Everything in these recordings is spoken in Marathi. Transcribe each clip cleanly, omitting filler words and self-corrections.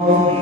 Hare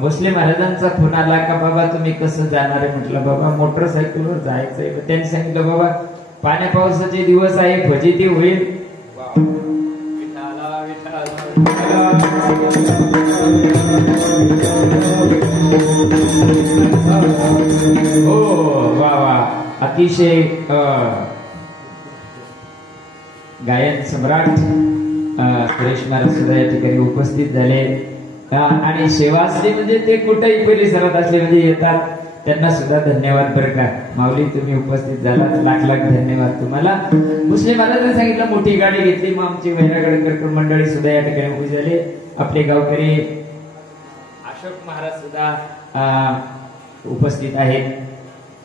भोसले महाराजांचा फोन आला का बाबा तुम्ही कसं जाणार आहे म्हटलं बाबा मोटरसायकलवर जायचंय. त्यांनी सांगितलं बाबा पाण्या पावसाचे दिवस आहे फजिती होईल. हो वा वा अतिशय गायन सम्राट सुरेश महाराज सुद्धा या ठिकाणी उपस्थित झाले आणि सेवा असली म्हणजे ते कुठेही परिसरात असले म्हणजे येतात. त्यांना सुद्धा धन्यवाद बरं का माऊली तुम्ही उपस्थित झालात लाख लाख धन्यवाद तुम्हाला. भोसले महाराजांनी सांगितलं मोठी गाडी घेतली मग आमची वैरागडकर मंडळी सुद्धा या ठिकाणी उभी झाले. आपले गावकरी अशोक महाराज सुद्धा उपस्थित आहेत.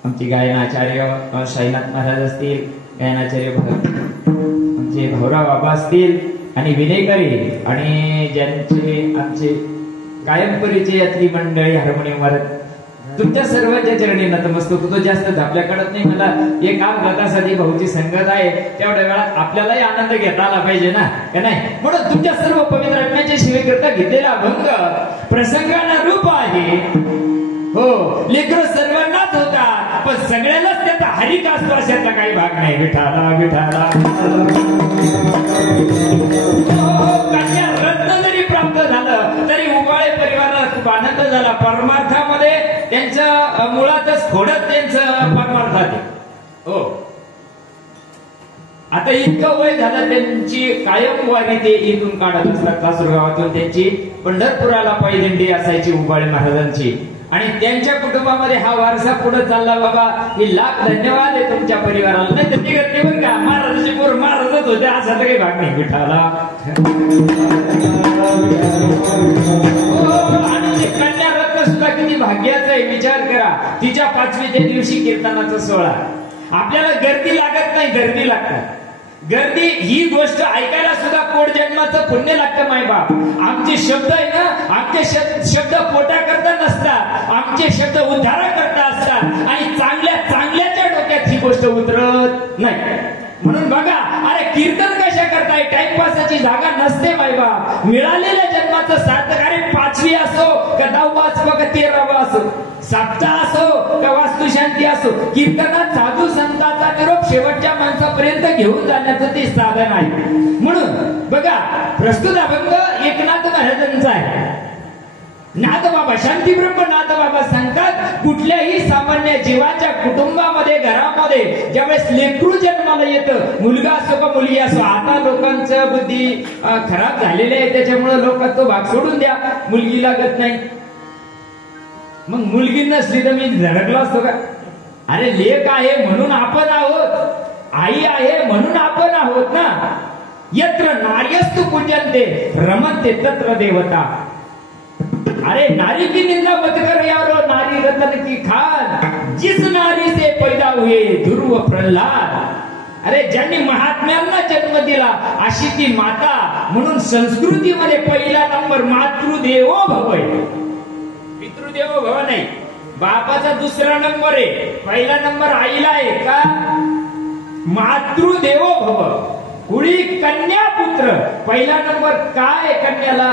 आमचे गायनाचार्य साईनाथ महाराज असतील, गायनाचार्य आमचे भाऊराव बाबा असतील आणि विनयकरी आणि ज्यांचे आमचे कायम परिचयातली मंडळी हार्मोनियम वादक तुमच्या सर्वांच्या चरणी नतमस्तक होतो. जास्त धापल्या काढत नाही. मला एक अपघातासाठी भाऊची संगत आहे तेवढ्या वेळात आपल्यालाही आनंद घेता आला पाहिजे ना का नाही. म्हणून तुमच्या सर्व पवित्र आत्म्याच्या सेवेकरता घेतलेला भंग प्रसंगाना रूप आहे. हो लेकरं सर्वांनाच होता पण सगळ्यालाच त्याचा हरिका स्पर्शाचा काही भाग नाही. विठाला विठाला कन्या रत्न जरी प्राप्त झालं तरी उबाळे परिवाराला खूप आनंद झाला. परमार्थामध्ये त्यांच्या मुळातच थोडंच त्यांचं परमार्थात. हो आता इतकं वय झालं त्यांची कायम वारी ते इथून काढत असतात. कासूर गावातून त्यांची पंढरपुराला पायदिंडी असायची उबाळे महाराजांची आणि त्यांच्या कुटुंबामध्ये हा वारसा पुढे चालला. बाबा ही लाख धन्यवाद आहे तुमच्या परिवाराला. नाही तर निघत नाही बरं का महाराजाचे पोर महाराजच होते असा तर काही भाग नाही. विठाला आणि कन्या रत्न सुद्धा किती भाग्याचा आहे विचार करा. तिच्या 5वीच्या दिवशी कीर्तनाचा सोहळा आपल्याला गर्दी लागत नाही. नाही, गर्दी लागतात. गर्दी ही गोष्ट ऐकायला सुद्धा कोट जन्माचं पुण्य लागतं मायबाप. आमचे शब्द आहे ना, आमचे शब्द पोटा करता नसतात, आमचे शब्द उद्धारा करता असतात आणि चांगल्याच्या डोक्यात ही गोष्ट उतरत नाही. म्हणून बघा, अरे कीर्तन कशा करताय, टाइमपासाची जागा नसते मायबाप. मिळालेल्या जन्माचं सार्थक. अरे 5वी असो का 10वा असो का 13वा असो, सप्ताह असो का वास्तुशांती असो, कीर्तनात साधू संतांचा निरोप शेवटच्या माणसापर्यंत घेऊन जाण्याचं ते साधन आहे. म्हणून बघा, प्रस्तुत अभंग एकनाथ महाराजांचा आहे. नाथबाबा शांतीब्रह्म नाथबाबा सांगतात, कुठल्याही सामान्य जीवाच्या कुटुंबामध्ये, घरामध्ये ज्यावेळेस लेकरू जन्माला येतं, मुलगा असो का मुलगी असो, आता लोकांचं बुद्धी खराब झालेली आहे, त्याच्यामुळे लोक तो भाग सोडून द्या, मुलगी लागत नाही. मग मुलगी नसली तर मी झडकलो असतो का? अरे लेक आहे म्हणून आपण आहोत, आई आहे म्हणून आपण आहोत ना. यत्र नार्यस्तु पूजन्ते रमन्ते तत्र देवता. अरे नारी की निंदा मत कर यारो, नारी रतन की खान, जिस नारी से पैदा हुए ध्रुव प्रल्हाद. अरे ज्यांनी महात्म्यांना जन्म दिला अशी ती माता. म्हणून संस्कृतीमध्ये पहिला नंबर मातृदेवो भव. पितृदेवो भव नाही, बापाचा दुसरा नंबर आहे, पहिला नंबर आईला आहे का? मातृदेवो भव. कुळी कन्या पुत्र, पहिला नंबर काय कन्याला?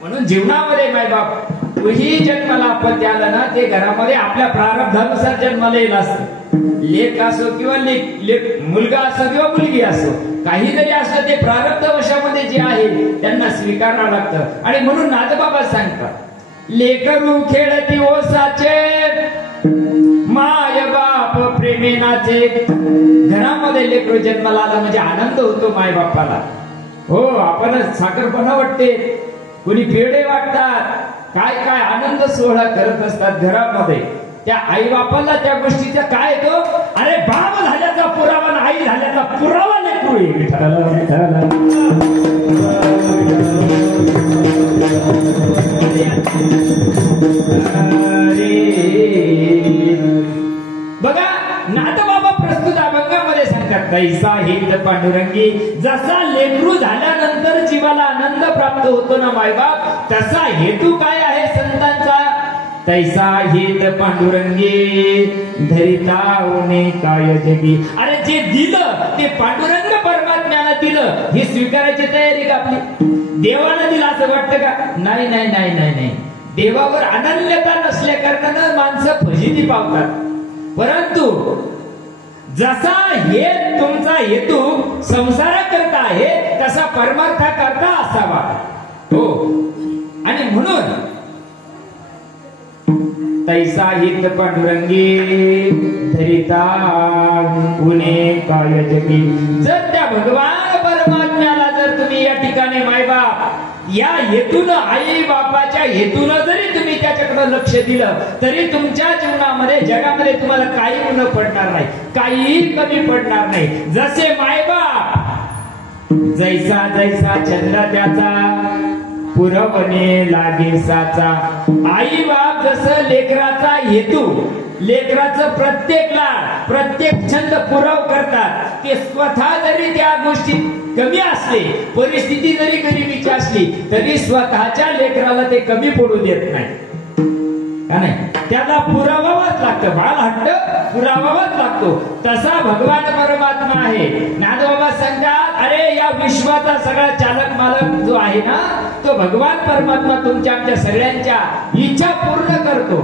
म्हणून जीवनामध्ये मायबाप तूही जन्माला आपण त्याला ना, ते घरामध्ये आपल्या प्रारब्धानुसार जन्माला येईल असं. लेक असो किंवा लेक, मुलगा असो किंवा मुलगी असो, काही जरी असं ते प्रारब्ध वशामध्ये जे आहे त्यांना स्वीकारावं लागतं. आणि म्हणून नाथबाबा सांगतात, लेकरू खेळती ओसाचे, माय बाप प्रेमेनाचे. घरामध्ये लेकरू जन्माला आला म्हणजे आनंद होतो माय बापाला. हो, आपण साखरपणा वाटते, कोणी पेढे वाटतात, काय काय आनंद सोहळा करत असतात घरामध्ये. त्या आई बापाला त्या गोष्टीचा काय येतो? अरे बाप झाल्याचा पुरावा आणि आई झाल्याचा पुरावा लेकरू. बघा, नाथबाबा प्रस्तुत अभंगामध्ये सांगतात, तैसा हित पांडुरंगी. जसा लेकरू झाल्यानंतर जीवाला आनंद प्राप्त होतो ना मायबाप, तसा हेतू काय आहे संतांचा? तैसा हित पांडुरंगी धरिता उणे काय जगी. अरे जे दिलं ते पांडुरंग परमात्म्याला दिलं, हे स्वीकारायची तयारी का आपली? देवानं दिलं असं वाटतं का? नाही नाही नाही नाही नाही. देवावर अनन्यता नसल्या कारणानं माणसं फजिती पावतात. परंतु जसा हे तुमचा हेतू संसाराकरता आहे, तसा परमार्थाकरता असावा. हो, आणि म्हणून तैसा हित पांडुरंगी धरिता उणे काय जगी. जर त्या भगवान परमात्म्याला जर तुम्ही या ठिकाणी मायबाप या हेतून, आई बापाच्या हेतून जरी तुम्ही त्याच्याकडे लक्ष दिलं, तरी तुमच्या जीवनामध्ये, जगामध्ये तुम्हाला काही न पडणार नाही, काही कमी पडणार नाही. जसे मायबाप जैसा जैसा चंद्र त्याचा पुरवणे लागे साचा. आई बाप जसं लेकराचा हेतू, लेकराचं प्रत्येक लाड, प्रत्येक छंद पुराव करतात, ते स्वतः जरी त्या गोष्टीत कमी असले, परिस्थिती जरी गरिबीची असली, तरी स्वतःच्या लेकराला ते कमी पडू देत नाही का? नाही, त्याला पुरावाच लागतं. बाळ हट्ट पुरावाच लागतो. तसा भगवान परमात्मा आहे. नाथबाबा सांगतात, अरे या विश्वाचा सगळा चालक मालक जो आहे ना, तो भगवान परमात्मा तुमच्या आमच्या सगळ्यांच्या इच्छा पूर्ण करतो.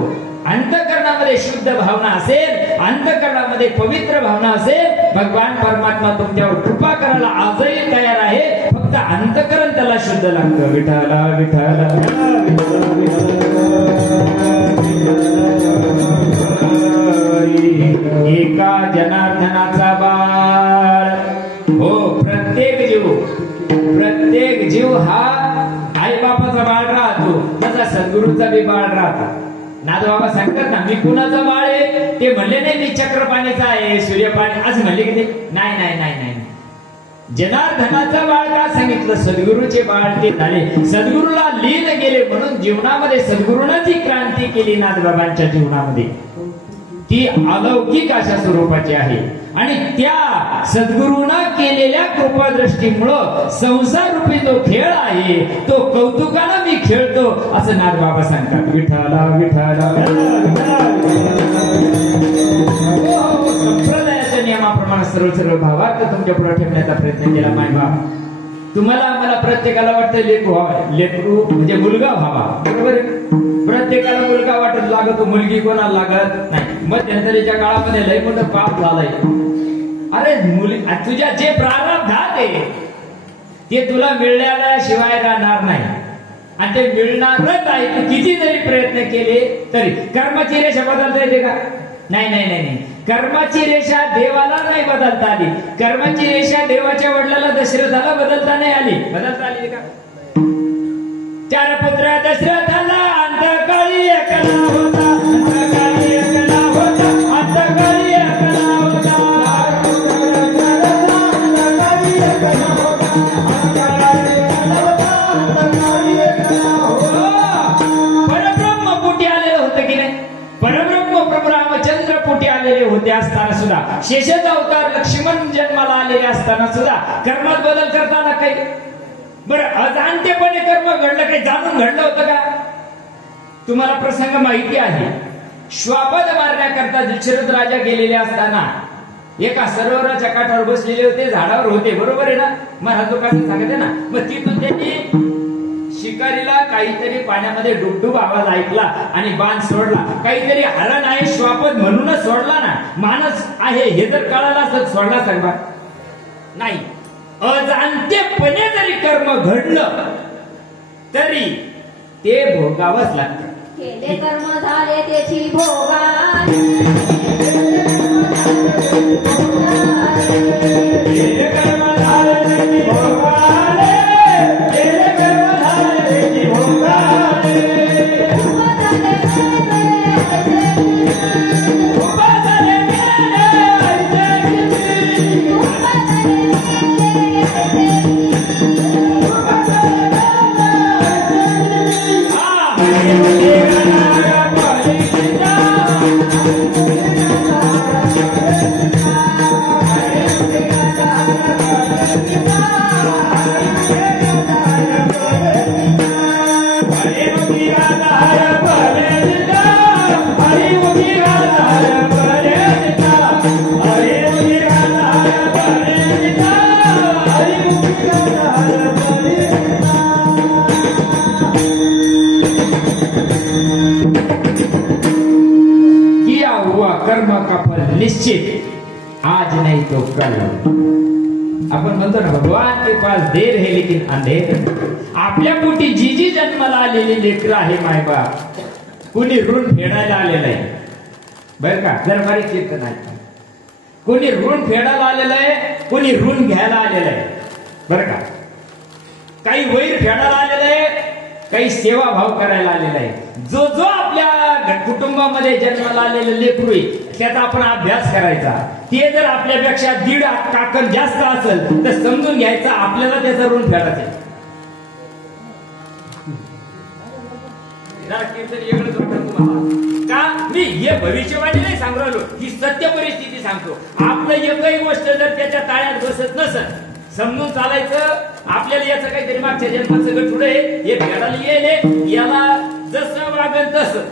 अंतःकरणामध्ये शुद्ध भावना असेल, अंतःकरणामध्ये पवित्र भावना असेल, भगवान परमात्मा तुमच्यावर कृपा करायला आजही तयार आहे. फक्त अंतःकरण त्याला शुद्ध लागतं. विठाला विठाला एका जनार्दनाचा बाळ. हो, प्रत्येक जीव हा आई बापाचा बाळ राहतो, तसा सद्गुरूचा बी बाळ राहतो. नाथबाबा सांगतात ना, मी कुणाचा बाळ आहे? ते म्हणले नाही मी चक्रपाणीचा आहे, सूर्यपाणी असं म्हणले की नाही नाही नाही नाही. जनार्दनाचा बाळ का सांगितलं? सद्गुरूचे बाळ ते झाले, सद्गुरूला लीन गेले. म्हणून जीवनामध्ये सद्गुरूनं जी क्रांती केली नाथबाबांच्या जीवनामध्ये, ती अलौकिक अशा स्वरूपाची आहे आणि त्या सद्गुरूंना केलेल्या कृपादृष्टीमुळं संसार रूपी जो खेळ आहे तो कौतुकानं मी खेळतो असं नाथबाबा सांगतात. विठ्ठला विठ्ठला संप्रदायाच्या नियमाप्रमाणे सरळ सरळ भावार्थ तुमच्या पुढे ठेवण्याचा प्रयत्न केला. मायबाप तुम्हाला मला प्रत्येकाला वाटतं लेकरू व्हावं, लेकरू म्हणजे मुलगा व्हावा, बरोबर आहे. प्रत्येकाला मुलगा वाटत लागतो, मुलगी कोणाला लागत नाही. मध्यंतरीच्या काळामध्ये लय मोठं पाप झालंय. अरे तुझ्या जे प्रारब्धात आहे ते तुला मिळण्याशिवाय राहणार नाही आणि ते मिळणारच आहे. तू किती जरी प्रयत्न केले तरी कर्माची रेषा बदलता येते का? नाही नाही नाही नाही. कर्माची रेषा देवाला नाही बदलता आली. कर्माची रेषा देवाच्या वडिलाला दशरथाला बदलता नाही आली. बदलता आली का? चार पुत्र दशरथाला अंतकाळी एकला होता, अंतकाळी एकला होता, अंतकाळी एकला होता, अंतकाळी एकला होता, अंतकाळी एकला होता. परब्रह्म पोटी आलेलं होतं की नाही? परब्रह्म प्रभू रामचंद्र पोटी आलेले होते असताना सुद्धा, शेषाचा अवतार लक्ष्मण जन्माला आलेले असताना सुद्धा कर्मात बदल करताना काही बरं अजाणतेपणे कर्म घडलं, काही जाणून घडलं होतं का? तुम्हाला प्रसंग माहिती आहे. श्वापद मारण्याकरता दशरथ राजा गेलेले असताना एका सरोवराच्या काठावर बसलेले होते, झाडावर होते, बरोबर आहे ना? महाराज तो कसं सांगते ना. मग तिथून त्यांनी शिकारीला काहीतरी पाण्यामध्ये डुबडुब आवाज ऐकला आणि बाण सोडला. काहीतरी हरण आहे श्वापद म्हणूनच सोडला ना, माणूस आहे हे जर कळाला असत सोडला सांगा नाही. अजाणतेपणे जरी कर्म घडलं तरी ते भोगावंच लागतं. केले कर्म झाले त्याची भोगाले, केले कर्म झाले त्याची भोगाले, केले कर्म झाले त्याची भोगाले. निश्चित आज नहीं तो कल. आपण म्हणतो ना भगवान के पास देर है लेकिन अंधेर. आपल्या पोटी जी जी जन्माला आलेली लेकरं आहे मायबाप, कुणी ऋण फेडायला आलेलं आहे बर का? जर बारीक कीर्तन आहे. कोणी ऋण फेडायला आलेलं आहे, कोणी ऋण घ्यायला आलेलं आहे बर का? काही वैर फेडायला आलेलं आहे, काही सेवा भाव करायला आलेला आहे. जो जो आपल्या कुटुंबामध्ये जन्माला आलेलं लेकरू आहे त्याचा आपण अभ्यास करायचा. ते जर आपल्यापेक्षा 1.5 काकण जास्त असेल तर समजून घ्यायचं आपल्याला त्याचं ऋण फेडायचं. वेगळंच वाटतं तुम्हाला का? मी हे भविष्यवाणी नाही सांगू राहिलो, ही सत्य परिस्थिती सांगतो. आपलं एकही गोष्ट जर त्याच्या ताळ्यात बसत नसत समजून चालायचं. आपल्याला याचं काहीतरी मागच्या जन्माचं गठुडं आहे, हे फेडायला येईल, याला जसं वागन तसं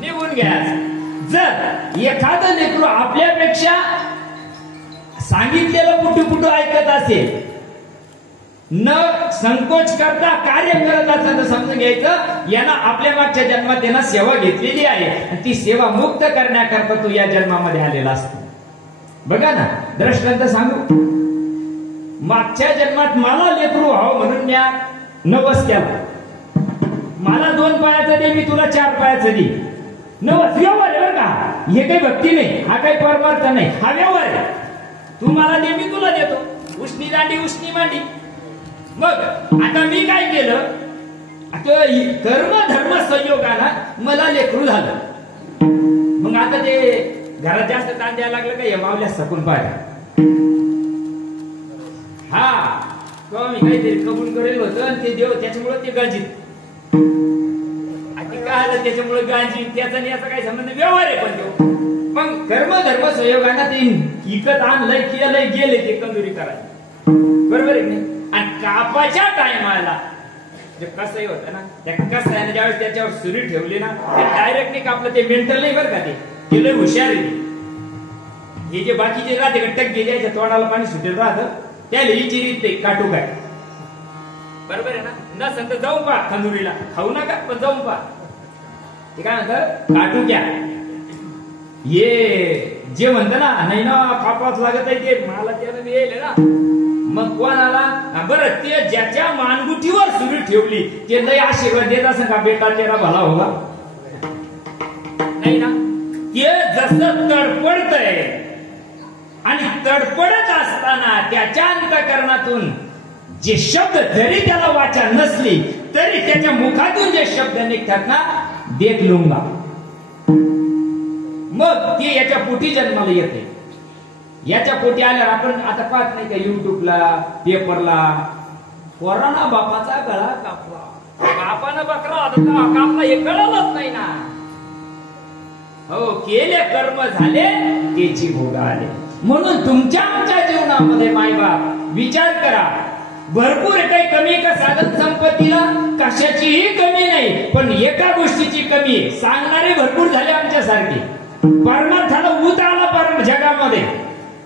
निघून घ्यायचं. जर एखादं लेकरू आपल्यापेक्षा सांगितलेलं पुटू पुटू ऐकत असेल, न संकोच करता कार्य करत असेल तर समजून घ्यायचं यानं आपल्या मागच्या जन्मात यानं सेवा घेतलेली आहे आणि ती सेवा मुक्त करण्याकरता तू या जन्मामध्ये आलेला असतो. बघा ना, दृष्टांत सांगू. मागच्या जन्मात मला लेकरू व्हावं म्हणून मी नवस केला. मला 2 पायाचं दे, मी तुला 4 पायाचं दे. नवस व्यवहार आहे बरं का? हे काही भक्ती नाही, हा काही परमार्थ नाही, हा व्यवहार आहे. तू मला दे, मी तुला देतो. उष्णी दांडी उष्णी मांडी. मग आता मी काय केलं, कर्म धर्म संयोगानं मला लेकरू झालं. मग आता ते घरात जास्त ताण द्यायला लागलं का? या मावल्या सकून पाहिजे. हा तेव्हा मी काहीतरी कबूल करेल होतं आणि ते देव त्याच्यामुळे ते गळजीत आलं त्याच्यामुळे गांजी त्याचा आणि याचा काही संबंध व्यवहार आहे पण तो मग कर्म धर्म संयोगानं ते इकत आणलंय केलंय गेले ते कंदुरी करायला बरोबर आहे नाही आणि कापाच्या टायमाला कसंही होतं ना त्या कसायनं ज्यावेळेस त्याच्यावर सुरी ठेवली ना ते डायरेक्ट नाही कापलं ते मेंटल नाही बरं का ते लय हुशार आहे हे जे बाकीचे राहते टक गेल्याच्या तोंडाला पाणी सुटेल राहतं त्याला ही चिरीत ते काटू काय बरोबर आहे ना नसेल तर जाऊन पहा तंदुरीला खाऊ नका पण जाऊन पहा ते काय म्हणतात काटू घ्या ये जे म्हणत ना नाही ना कापाच लागत आहे ते मला त्यानं येईल ना मग कोणाला बरं ते ज्याच्या मानगुटीवर सुरी ठेवली ते लय आशीर्वाद देत असं का बेटा तेरा भला होगा नाही ना ते जसं तडपडतंय आणि तडपडत असताना त्याच्या अंतःकरणातून जे शब्द जरी त्याला वाचा नसली तरी त्याच्या मुखातून जे शब्द निघतात ना देख लुंगा मग ते याच्या पोटी जन्माला येते याच्या पोटी आल्यावर आपण आता पाहत नाही का युट्यूबला पेपरला कोरोना बापाचा गळा कापला बापानं बकरा कापला हे कळलंच नाही ना हो केले कर्म झाले त्याची भोग आले म्हणून तुमच्या आमच्या जीवनामध्ये मायबाप विचार करा भरपूर काही कमी का साधन संपत्तीला कशाचीही कमी नाही पण एका गोष्टीची कमी आहे सांगणारे भरपूर झाले आमच्यासारखे परमार्थाला उत आला जगामध्ये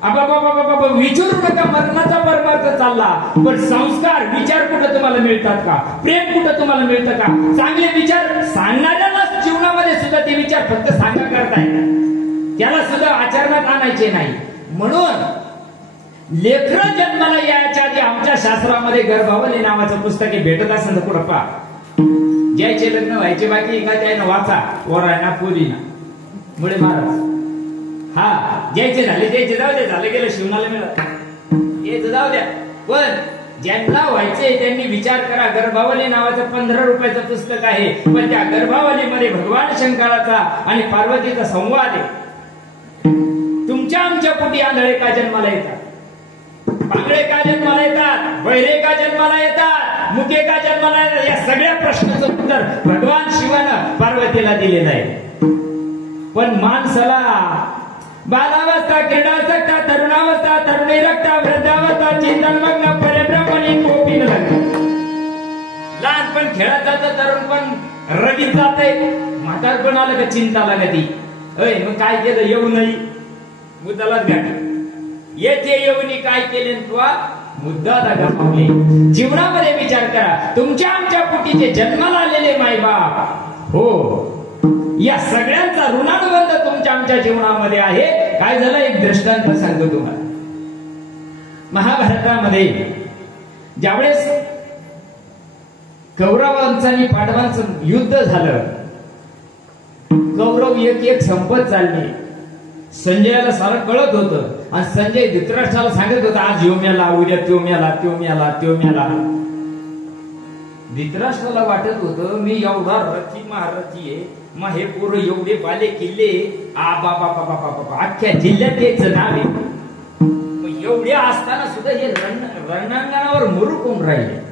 बाबा विचारू नका मरणाचा परमार्थ चालला पण संस्कार विचार कुठं तुम्हाला मिळतात का प्रेम कुठं तुम्हाला मिळतं का चांगले विचार सांगणाऱ्याला जीवनामध्ये सुद्धा ते विचार फक्त सांगा करताय त्याला सुद्धा आचरणात आणायचे नाही म्हणून लेकरं जन्माला यायच्या आधी आमच्या शास्त्रामध्ये गर्भावली नावाचं पुस्तक भेटत असेल तर कुठं पहा ज्याचे लग्न व्हायचे बाकी का त्यानं वाचा ओरायना पोरीना मुळे महाराज हा ज्याचे झाले त्याचे जाऊ द्या झाले गेलं शिवनाला मिळत यायचं जाऊ द्या पण ज्यांना व्हायचे त्यांनी विचार करा गर्भावली नावाचं 15 रुपयाचं पुस्तक आहे पण त्या गर्भावलीमध्ये भगवान शंकराचा आणि पार्वतीचा संवाद आहे तुमच्या आमच्या पोटी आंधळे का जन्माला येतात पांगळे का जन्माला येतात बहिरे का जन्माला येतात मुके का जन्माला येतात या सगळ्या प्रश्नाचं उत्तर भगवान शिवानं पार्वतीला दिलेलं आहे पण माणसाला बालावस्था क्रीडासक्ता तरुणावस्था तरुणी रक्ता वृद्धावस्था चिंतनमग्न परब्रह्मणी कोपी न लागते लहानपण खेळत जातं तरुण पण रगीत जाते म्हातारपण आलं का चिंता लागती अय मग काय केलं येऊ नाही मुद्दालाच घाट येथे येऊनी काय केले तुला मुद्दा गमावले जीवनामध्ये विचार करा तुमच्या आमच्या पोटीचे जन्माला आलेले मायबाप हो या सगळ्यांचा ऋणानुबंध तुमच्या आमच्या जीवनामध्ये आहे काय झालं एक दृष्टांत सांगतो तुम्हाला महाभारतामध्ये ज्यावेळेस कौरवांचं आणि पांडवांचं युद्ध झालं कौरव एक एक संपत चालले संजयाला सारं कळत होतं आणि संजय धृतराष्ट्राला सांगत होता आज यो मेला उद्या त्यो मेला त्यो मेला त्यो मेला धृतराष्ट्राला वाटत होतं मी एवढा रथी महारथी आहे मग हे पोरं एवढे बाले किल्ले बाबा अख्ख्या जिल्ह्यात यायचं नाव आहे मग एवढे असताना सुद्धा हे रणांगणावर मरू कोण राहिले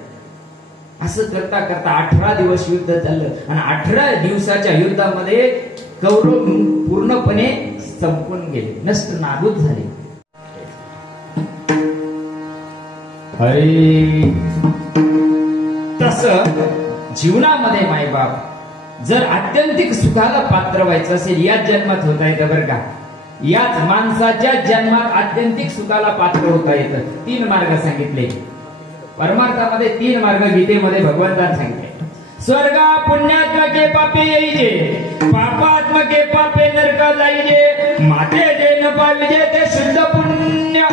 असं करता करता 18 दिवस युद्ध झालं आणि 18 दिवसाच्या युद्धामध्ये कौरव पूर्णपणे संपून गेले नष्ट नाबूद झाले तस जीवनामध्ये मायबाप जर आत्यंतिक सुखाला पात्र व्हायचं असेल याच जन्मात होता येतं बरं का याच माणसाच्या जन्मात आत्यंतिक सुखाला पात्र होता येतं 3 मार्ग सांगितले परमार्थामध्ये 3 मार्ग गीतेमध्ये भगवंताने सांगितले स्वर्गा पुण्यात्मके पापे येईजे पापात्मके पापे नरका जाईजे माते जे न पाविजे ते शुद्ध पुण्य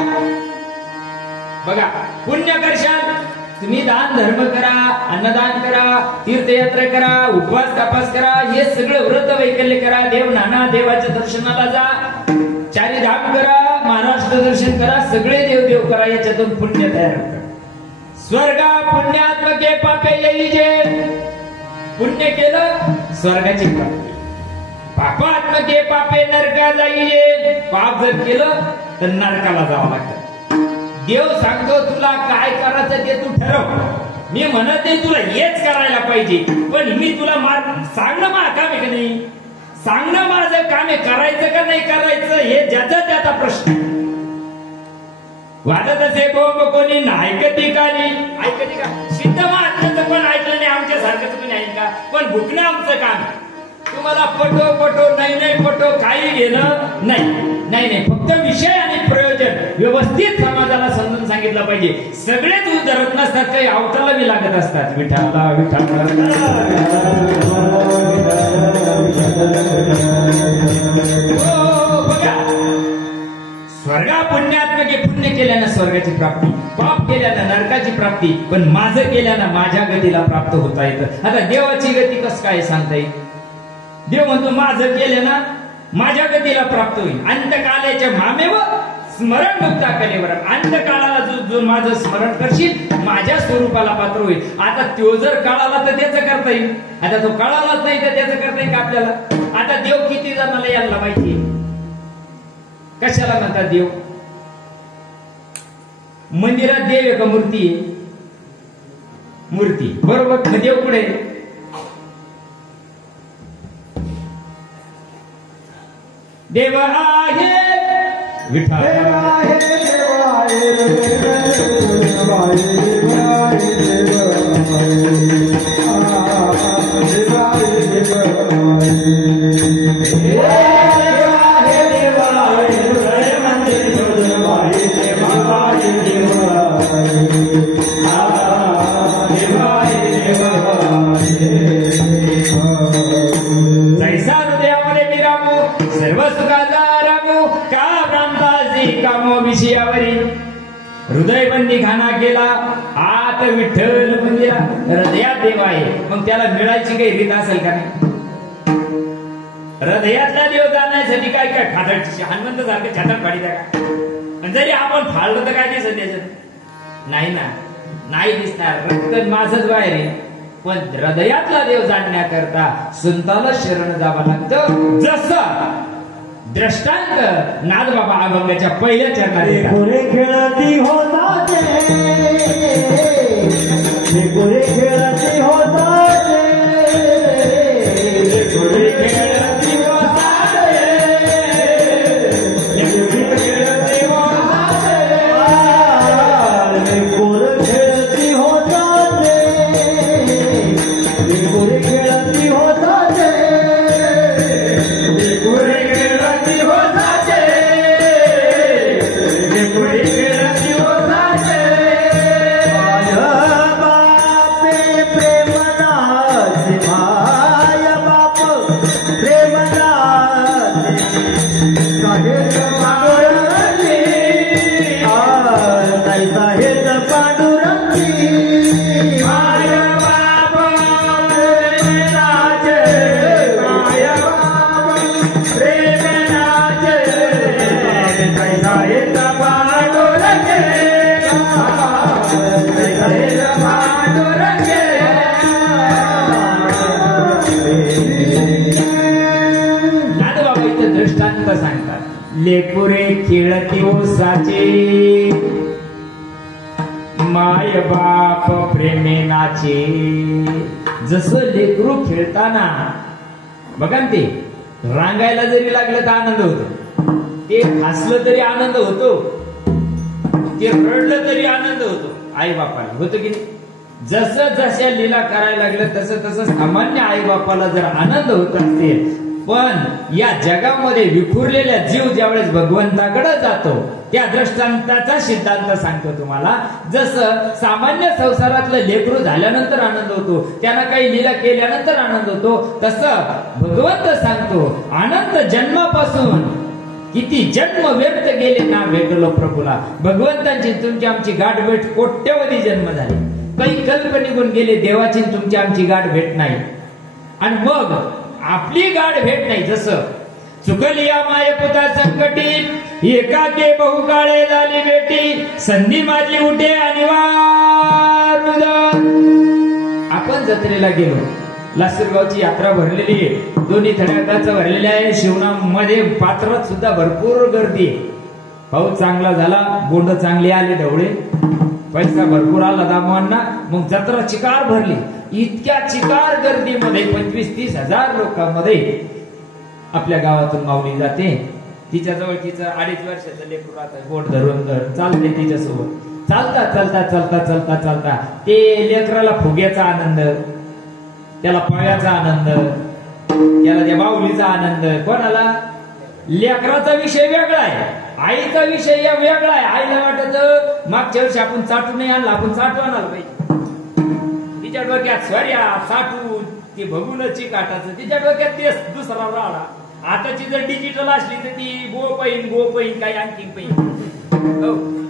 बघा पुण्य करशाल तुम्ही दान धर्म करा अन्नदान करा तीर्थयात्रा करा उपवास तपास करा हे सगळं व्रत वैकल्य करा देव नाना देवाच्या दर्शनाला जा 4 धाम करा महाराष्ट्र दर्शन करा सगळे देव देव करा याच्यातून पुण्य तयार करा स्वर्गा पुण्यात्मके पापे येईजे पुण्य केलं स्वर्गाची प्राप्ती पापात्मके पापे नरका जाईजे पाप जर केलं तर नरकाला जावं लागतं देव सांगतो तुला काय करायचं ते तू ठरव मी म्हणत नाही तुला हेच करायला पाहिजे, पण मी तुला सांगणं माझं काम आहे का नाही, सांगणं माझं काम आहे, करायचं का नाही करायचं हे ज्याचा त्याचा प्रश्न. वाटत असे बोंब कोणी ऐकती का नाही, ऐकते का सिद्ध महात्म्याचं पण ऐकलं नाही, आमच्या सारखंच कोणी ऐक का, पण भुकणं आमचं काम. तुम्हाला पटो नाही पटो काही घेणं नाही, फक्त विषय आणि प्रयोजन व्यवस्थित समाजाला समजून सांगितलं पाहिजे. सगळेच उद्धरत नसतात, काही अवताला बी लागत असतात. विठाला बघा, स्वर्गा पुण्यात्मके पुण्य केल्यानं स्वर्गाची प्राप्ती, पाप केल्यानं नरकाची प्राप्ती, पण माझं केल्यानं माझ्या गतीला प्राप्त होता येतं. आता देवाची गती कसं काय सांगता येईल? देव म्हणतो माझं केलं ना माझ्या गतीला प्राप्त होईल. अंतकालाच्या मामेव स्मरण मुक्ता कलेवर, अंतकाळाला जो माझं स्मरण करशील माझ्या स्वरूपाला पात्र होईल. आता तो जर कळाला तर त्याचं करता येईल, आता तो कळालाच नाही तर त्याचं करता येईल का आपल्याला? आता देव किती जणांना यायला माहिती, कशाला म्हणतात देव? मंदिरात देव आहे का मूर्ती आहे? मूर्ती, बरोबर. देव कुठे? देव आहे विठ्ठल, जैसा हृदयामध्ये विरामो सर्व सुखाचा रामो, का प्रांताची कामो विषयावरी हृदय बंदी खाना केला. आत विठ्ठल मंदिरा, हृदयात देव आहे, मग त्याला मिळायची काही रीत असेल का नाही? हृदयातला देव जाण्यासाठी काय काय खादड हनुमंत सारखं छातात फाडी द्या का? जरी आपण फाळलं तर काय दिसत त्याच्यात? नाही ना, नाही दिसणार. रक्त माझंच बाहेर आहे, पण हृदयातला देव जाणण्याकरता संताला शरण जावं लागतं. जसं दृष्टांत नादबाबा अभंगाच्या पहिल्या चरणात गोरे खेळती होता गोरे खेळती होता गोरे खेळती होता गोरे खेळती होता गोरे खेळती होता गोरे खेळती होता लेकुरे खेळती ओसाचे माय बाप प्रेमेनाचे. जसं लेकरू खेळताना बघा ते रांगायला जरी लागलं तर आनंद होतो, ते हसलं तरी आनंद होतो, ते रडलं तरी आनंद होतो. आई बापाला होतो की नाही? जसं जशा लीला करायला लागलं तसं तसं सामान्य आई बापाला जर आनंद होत असेल, पण या जगामध्ये विखुरलेल्या जीव ज्यावेळेस भगवंताकडे जातो त्या दृष्टांताचा सिद्धांत सांगतो तुम्हाला. जसं सामान्य संसारातलं लेकरू झाल्यानंतर आनंद होतो, त्यांना काही लीला केल्यानंतर आनंद होतो, तसं भगवंत सांगतो आनंद जन्मापासून किती जन्म व्यक्त गेले ना भेटलो प्रभूला. भगवंतांची तुमची आमची गाठ भेट कोट्यवधी जन्म झाले, काही कल्प निघून गेले, देवाची तुमची आमची गाठ भेट नाही, आणि मग आपली गाठ भेट नाही. जसं चुकली या माय पुता संकटी एकाके बहु काळे झाली बेटी, संधी माझी उठे अनिवार्य. आपण जत्रेला गेलो, लासूरगावची यात्रा भरलेली आहे, दोन्ही थड्याचं भरलेले आहे. शिवणामध्ये पात्रात सुद्धा भरपूर गर्दी आहे. पाऊस चांगला झाला, बोंड चांगली आले, ढवळे पैसा भरपूर आला दामवांना, मग जत्रा चिकार भरली. इतक्या चिकार गर्दीमध्ये 25-30 हजार लोकांमध्ये आपल्या गावातून माऊली जाते. तिच्याजवळ तिचं 2.5 वर्षाचं लेकरू राहतं, बोट धरून चालते तिच्यासोबत. चालता चालता चालता चालता चालता ते लेकराला फुग्याचा आनंद, त्याला पळ्याचा आनंद, त्याला त्या माऊलीचा आनंद. कोणाला? लेकराचा विषय वेगळा आहे, आईचा विषय वेगळा आहे. आईला वाटत मागच्या वर्षी आपण चाटू नाही आणला, आपण चाटू आणायला पाहिजे. तिच्या डोक्यात स्वर्या चाटू ते बघूनच काटाचं, तिच्या डोक्यात तेच दुसरा राडा. आताची जर डिजिटल असली तर ती गोपईन काही आणखी पैन,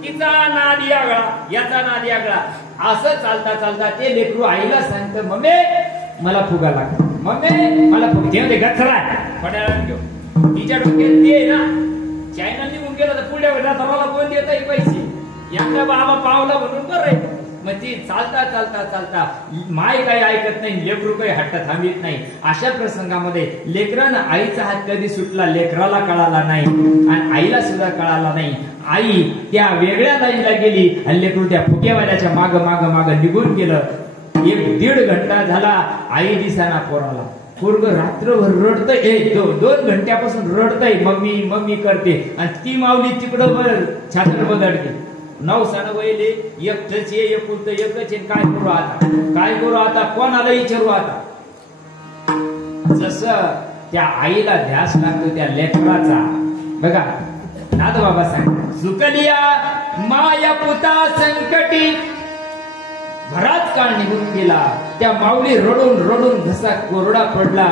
तिचा नाद यागळा, याचा नाद यागळा. असं चालता चालता ते लेकरू आईला सांगतं, मम्मी मला फुगा लागतो, मम्मी मला फुगा गचरा थोड्या वेळात घेऊ. तिच्या डोक्यात ते ना चायना निघून गेलं तर पुढल्या वेळेला कोण देता पैसे, यांना बाबा पावला म्हणून बरं आहे. मग ती चालता चालता चालता माय काही ऐकत नाही, लेकरू काही हट्ट थांबित नाही. अशा प्रसंगामध्ये लेकरानं आईचा हात कधी सुटला लेकराला कळाला नाही आणि आईला सुद्धा कळाला नाही. आई त्या वेगळ्या लाईनला गेली आणि लेकरू त्या फुगेवाल्याच्या माग माग माग निघून गेलं. 1-1.5 घंटा झाला, आई दिसाना पोराला. पोरग रात्रभर रडतय, 2 घंट्यापासून रडतय, मम्मी मम्मी करते. आणि ती माऊली तिकडं छात्र बदलते. 9 सण वयले, एकटच ये, एकुलत एकच. काय करू आता, काय करू आता, कोणाला विचारू आता. जस त्या आईला ध्यास लागतो त्या लेकराचा. बघा नाथबाबा सांग, सुकलिया माया पुता संकटी, बराच काळ निघून गेला. त्या माऊली रडून रडून घसा कोरडा पडला.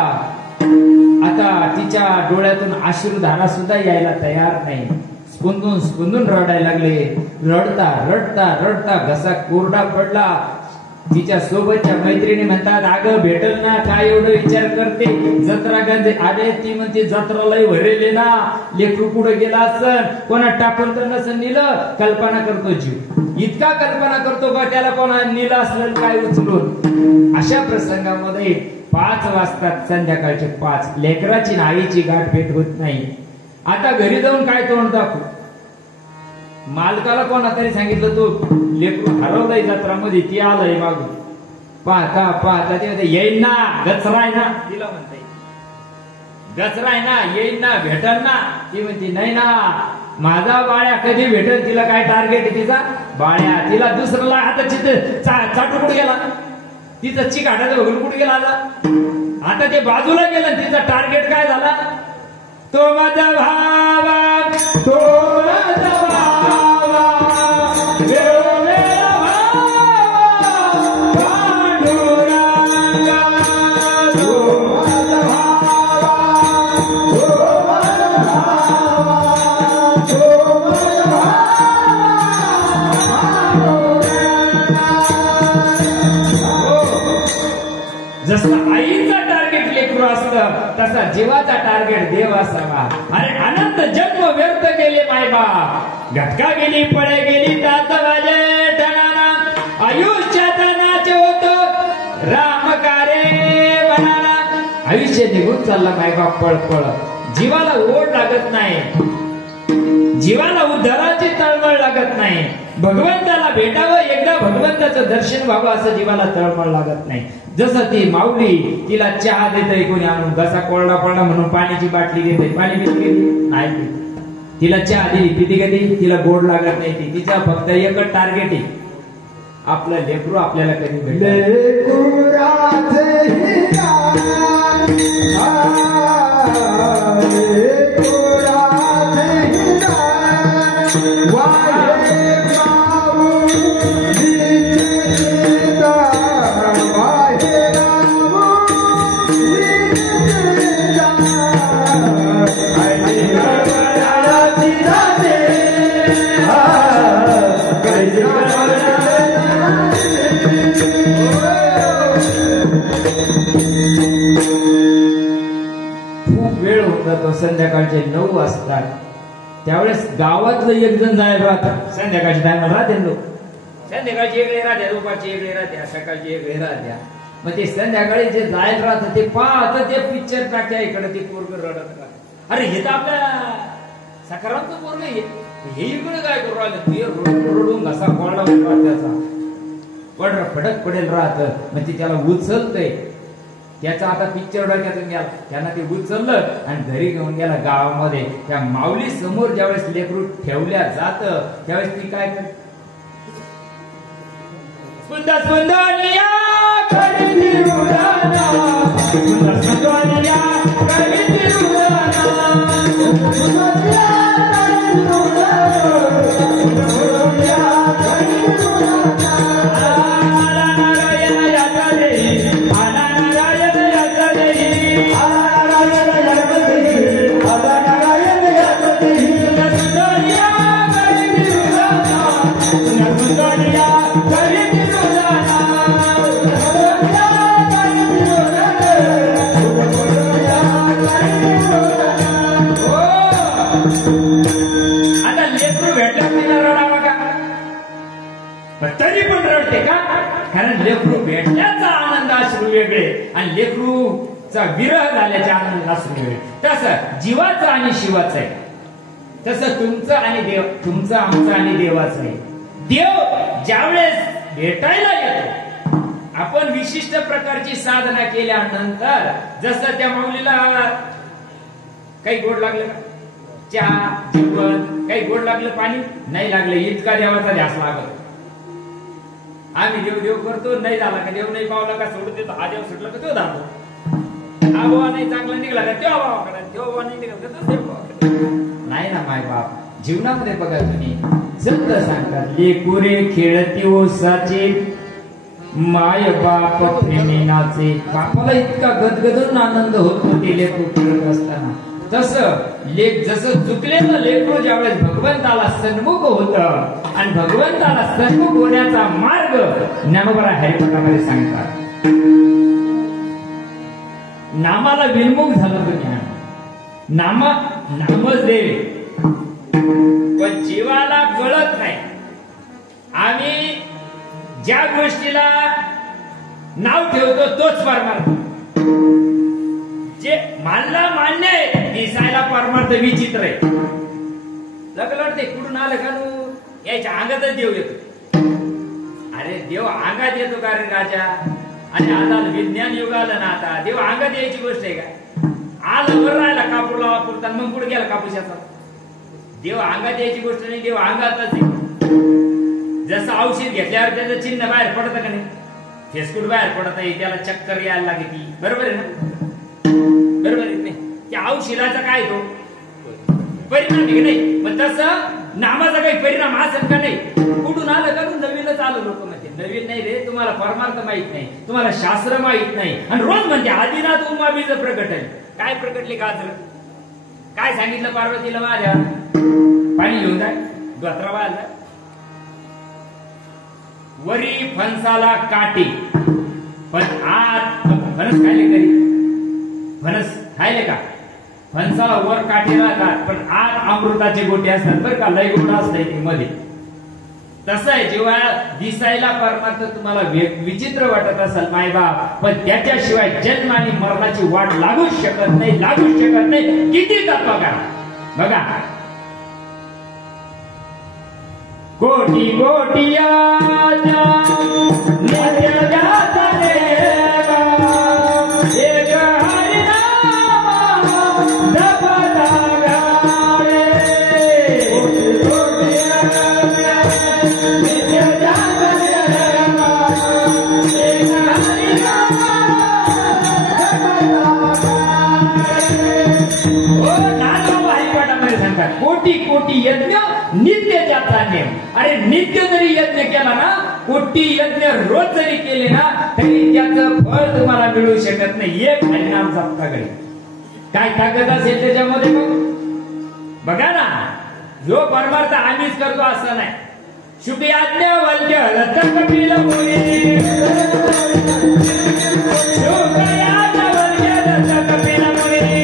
आता तिच्या डोळ्यातून अश्रुधारा सुद्धा यायला तयार नाही. स्कुंदून रडायला लागले. रडता रडता रडता घसा कोरडा पडला. तिच्या सोबतच्या मैत्रिणी म्हणतात, अगं भेटल ना, काय एवढं विचार करते, जत्रा गांधी आले. ती म्हणते जत्रालाही भरेले ना, लेकरू पुढे गेला असन, कोणा टाकून तर नसन नेलं. कल्पना करतो जीव, इतका कल्पना करतो का त्याला कोणा नेलं असलं काय उचलून. अशा प्रसंगामध्ये 5 वाजतात, संध्याकाळचे 5. लेकराची आणि आईची गाठ भेट होत नाही. आता घरी जाऊन काय तोंड दाखवू. मालकाला कोणा तरी सांगितलं, तो लेकरू हरवलंय जत्रामध्ये, ती आलंय मागून. पाहता पाहता ते येईन ना, गचराय ना, तिला म्हणता गचराय ना, येईन ना, भेटल ना. ती म्हणते नाही ना, माझा बाळ्या कधी भेटल. तिला काय टार्गेट आहे तिचा बाळ्या. तिला दुसऱ्याला आता चाटू कुठे गेला, तिचं चिक हाटाचं बघून कुठे गेला. आता ते बाजूला गेलं, तिचा टार्गेट काय झाला, तो माझा भावा, तो माझा भावा, देव मेरा भावा, पांडुरंगा, तो माझा भावा, तो माझा भावा, तो माझा भावा. जसं आईचा टार्गेट लेकरू असतं, तसा जीवाचा टार्गेट देव असावा. अरे अनंत जन्म व्यर्थ गेले मायबाप, घटका गेली, पळे गेली, तात वाजे ठणाना. आयुष्याचा नाच होतो राम कारे बनाना. आयुष्य निघून चालला मायबाप पळ पळ. जीवाला ओढ लागत नाही, जीवाला उद्धाराची तळमळ लागत नाही. भगवंताला भेटावं, एकदा भगवंताचं दर्शन व्हावं असं जीवाला तळमळ लागत नाही. जसं ती माऊली, तिला चहा देतय कोणी आणून, घसा कोरडा पडला म्हणून पाण्याची बाटली घेते, पाणी पिली नाही. तिला चहा दिली, पिती कधी, तिला गोड लागत नाही. ती तिचा फक्त एकच टार्गेट आहे, आपलं लेकरू आपल्याला कधी भेटेल. संध्याकाळचे 9 वाजतात. त्यावेळेस गावातलं एक जण जायला राहतात. संध्याकाळच्या टायमाला राहते लोक, संध्याकाळची वेगळे राहत्या, दुपारची वेगळे राहत्या, सकाळची वेगळे राहत्या. मग ते संध्याकाळी जे जायला राहतं ते पाहत ते पिक्चर टाक्या इकडे ते पोरग रडत राहत. अरे हे तर आपल्या सकारांचं पोरग आहे, हे इकडे काय करू राहिलं ते रडून घसा कोरडा होता त्याचा पड फडक पडेल राहत मग ते त्याला उचलतय त्याचा आता पिक्चर डोक्यातून गेला त्यांना ते उचललं आणि घरी घेऊन गेला गावामध्ये त्या माऊली समोर ज्यावेळेस लेकरू ठेवल्या जात त्यावेळेस ती काय करते सुंदर सुंदरिया करीती रुदाना सुंदर सुंदरिया करीती रुदाना सुंदरिया करीती रुदाना आला नारायण याचा देई आला नारायण याचा देई आला नारायण याचा देई आला नारायण याचा देई सुंदर सुंदरिया करीती रुदाना सुंदर सुंदरिया करीती तरी पण रडते का कारण लेकरू भेटल्याचा आनंद अश्रू वेगळे आणि लेकरूचा विरह झाल्याचे आनंद अश्रू वेगळे तसं जीवाचं आणि शिवाचं आहे तसं तुमचं आणि देव तुमचं आमचं आणि देवाचं आहे देव ज्यावेळेस भेटायला येतो आपण विशिष्ट प्रकारची साधना केल्यानंतर जसं त्या माऊलीला काही गोड लागलं का चहा जेवण काही गोड लागलं पाणी नाही लागलं इतका देवाचा ध्यास लागत आम्ही देव देव करतो नाही झाला का देव नाही पावला का सोडून देतो हा देव सुटला का तो धावतो हा बाबा नाही चांगला निघाला का तेव्हा बाबाकडे तेव्हा बाबा नाही निघाला का देव नाही ना माय बाप जीवनामध्ये बघा तुम्ही संत सांगतात लेकुरे खेळती ओसाचे माय बाप प्रेमीनाचे बापाला इतका गदगदून आनंद होतो ते लेकरू खेळत असताना तसं जसं चुकलेलं लेकरू ज्यावेळेस भगवंताला सन्मुख होत आणि भगवंताला सन्मुख होण्याचा मार्ग ज्ञानोबा हरिपाठामध्ये सांगतात नामाला विन्मुख झालं तो ज्ञान नामच देव पण जीवाला कळत नाही आम्ही ज्या गोष्टीला नाव ठेवतो तोच परमार्थ जे मानला मान्य आहे दिसायला परमार्थ विचित्र आहे लगलडते कुठून आलं का तू याच्या अंगातच देव येतो अरे देव अंगात येतो का रे राजा आणि आता विज्ञान युग आलं ना आता देव अंगात यायची गोष्ट आहे का आलं वर राहिला कापूर लावा पुरता मग पुढे गेला कापूसाचा देव अंगात यायची गोष्ट नाही देव अंगातच आहे जसं औषध घेतल्यावर त्याचं चिन्ह बाहेर पडत का नाही फेसकूट बाहेर पडत आहे त्याला चक्कर यायला लागते बरोबर आहे ना बरोबर आहे नाही त्या औषधाचा काय तो परिणाम आहे नाही मग तसं नामाचा काही परिणाम असेल का नाही कुठून आलं का तू नवीनच आलं लोक म्हणते नवीन नाही रे तुम्हाला परमार्थ माहित नाही तुम्हाला शास्त्र माहित नाही आणि रोज म्हणते आदिनाथ उमा बीज प्रकट आहे काय प्रकटले गाजर काय सांगितलं पार्वतीला माझ्या पाणी घेऊन जाय धोत्रा बाळाला वरी फणसाला काटे पण आत फणस खायले कधी फणस खायले का फणसाला वर काटे राहतात पण आत अमृताचे गोटे असतात बरं का लय गोड असते मध्ये तसं आहे जेव्हा दिसायला परमार्थ तुम्हाला विचित्र वाटत असेल मायबाप पण त्याच्याशिवाय जन्म आणि मरणाची वाट लागूच शकत नाही किती तत्व करा बघा कोटी कोटी कोटी कोटी यज्ञ नित्य त्याचा नेम अरे नित्य जरी यज्ञ केला ना कोटी यज्ञ रोज जरी केले ना तरी त्याचं फळ तुम्हाला मिळू शकत नाही एक हरिनाम जपताकडे काय ताकद असेल त्याच्यामध्ये मग बघा ना जो परमार्थ आम्हीच करतो असं नाही शुभी आज्ञा वल्क्य रथ कपिल मुनी शुभी आज्ञा वल्क्य रथ कपिल मुनी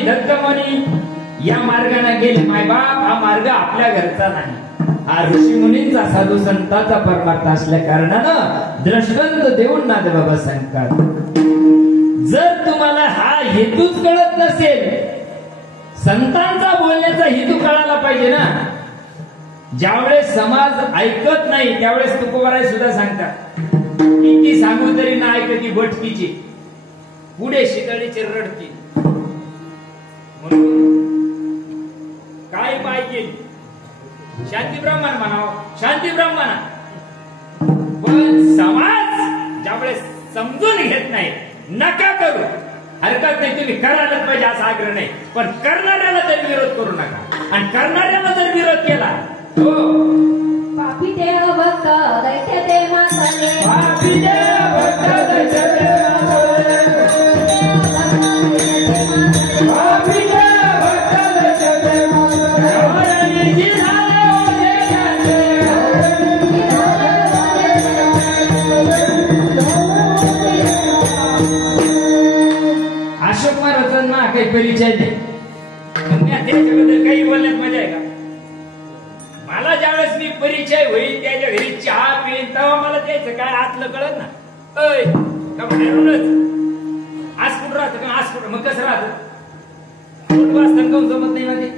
दत्तमणी या मार्गाने गेले मायबाप हा मार्ग आपल्या घरचा नाही हा हा ऋषी मुनींचा साधू संतांचा परमार्थ असल्या कारणानं द्रष्टांत देऊन नाद बाबा सांगतात, जर तुम्हाला हा हेतूच कळत नसेल, संतांचा बोलण्याचा हेतू कळायला पाहिजे ना. ज्यावेळेस समाज ऐकत नाही त्यावेळेस तुकोबाराय सुद्धा सांगतात, किती सांगू तरी ना ऐकती भटकीची, पुढे शितळीची रडकी. म्हणून काय पाहिजे, शांती ब्रह्मण म्हणावं, शांती ब्रह्मण. पण समाज ज्यावेळेस समजून घेत नाही, नका करू, हरकत नाही, तुम्ही करायलाच पाहिजे असा आग्रह नाही, पण करणाऱ्याला तरी विरोध करू नका. आणि करणाऱ्याला जर विरोध केला, हो पापी देव भक्त दैत्य ते मातले, पापी देव भक्त दैत्य ते मातले, पापी देव भक्त दैत्य ते मातले, वरणी झाले ओले झाले. अशोक महाराजांना काही परिचय नाही, पण मी त्याच्याबद्दल काही बोलण्यात मजा आहे का? मला ज्यावेळेस मी परिचय होईल, त्याच्या घरी चहा पिईन, तेव्हा मला त्याचं काय आतलं कळत ना. अय का बाहेरूनच आज कुठं राहतं का, आज कुठं, मग कसं राहतं, जमत नाही मध्ये.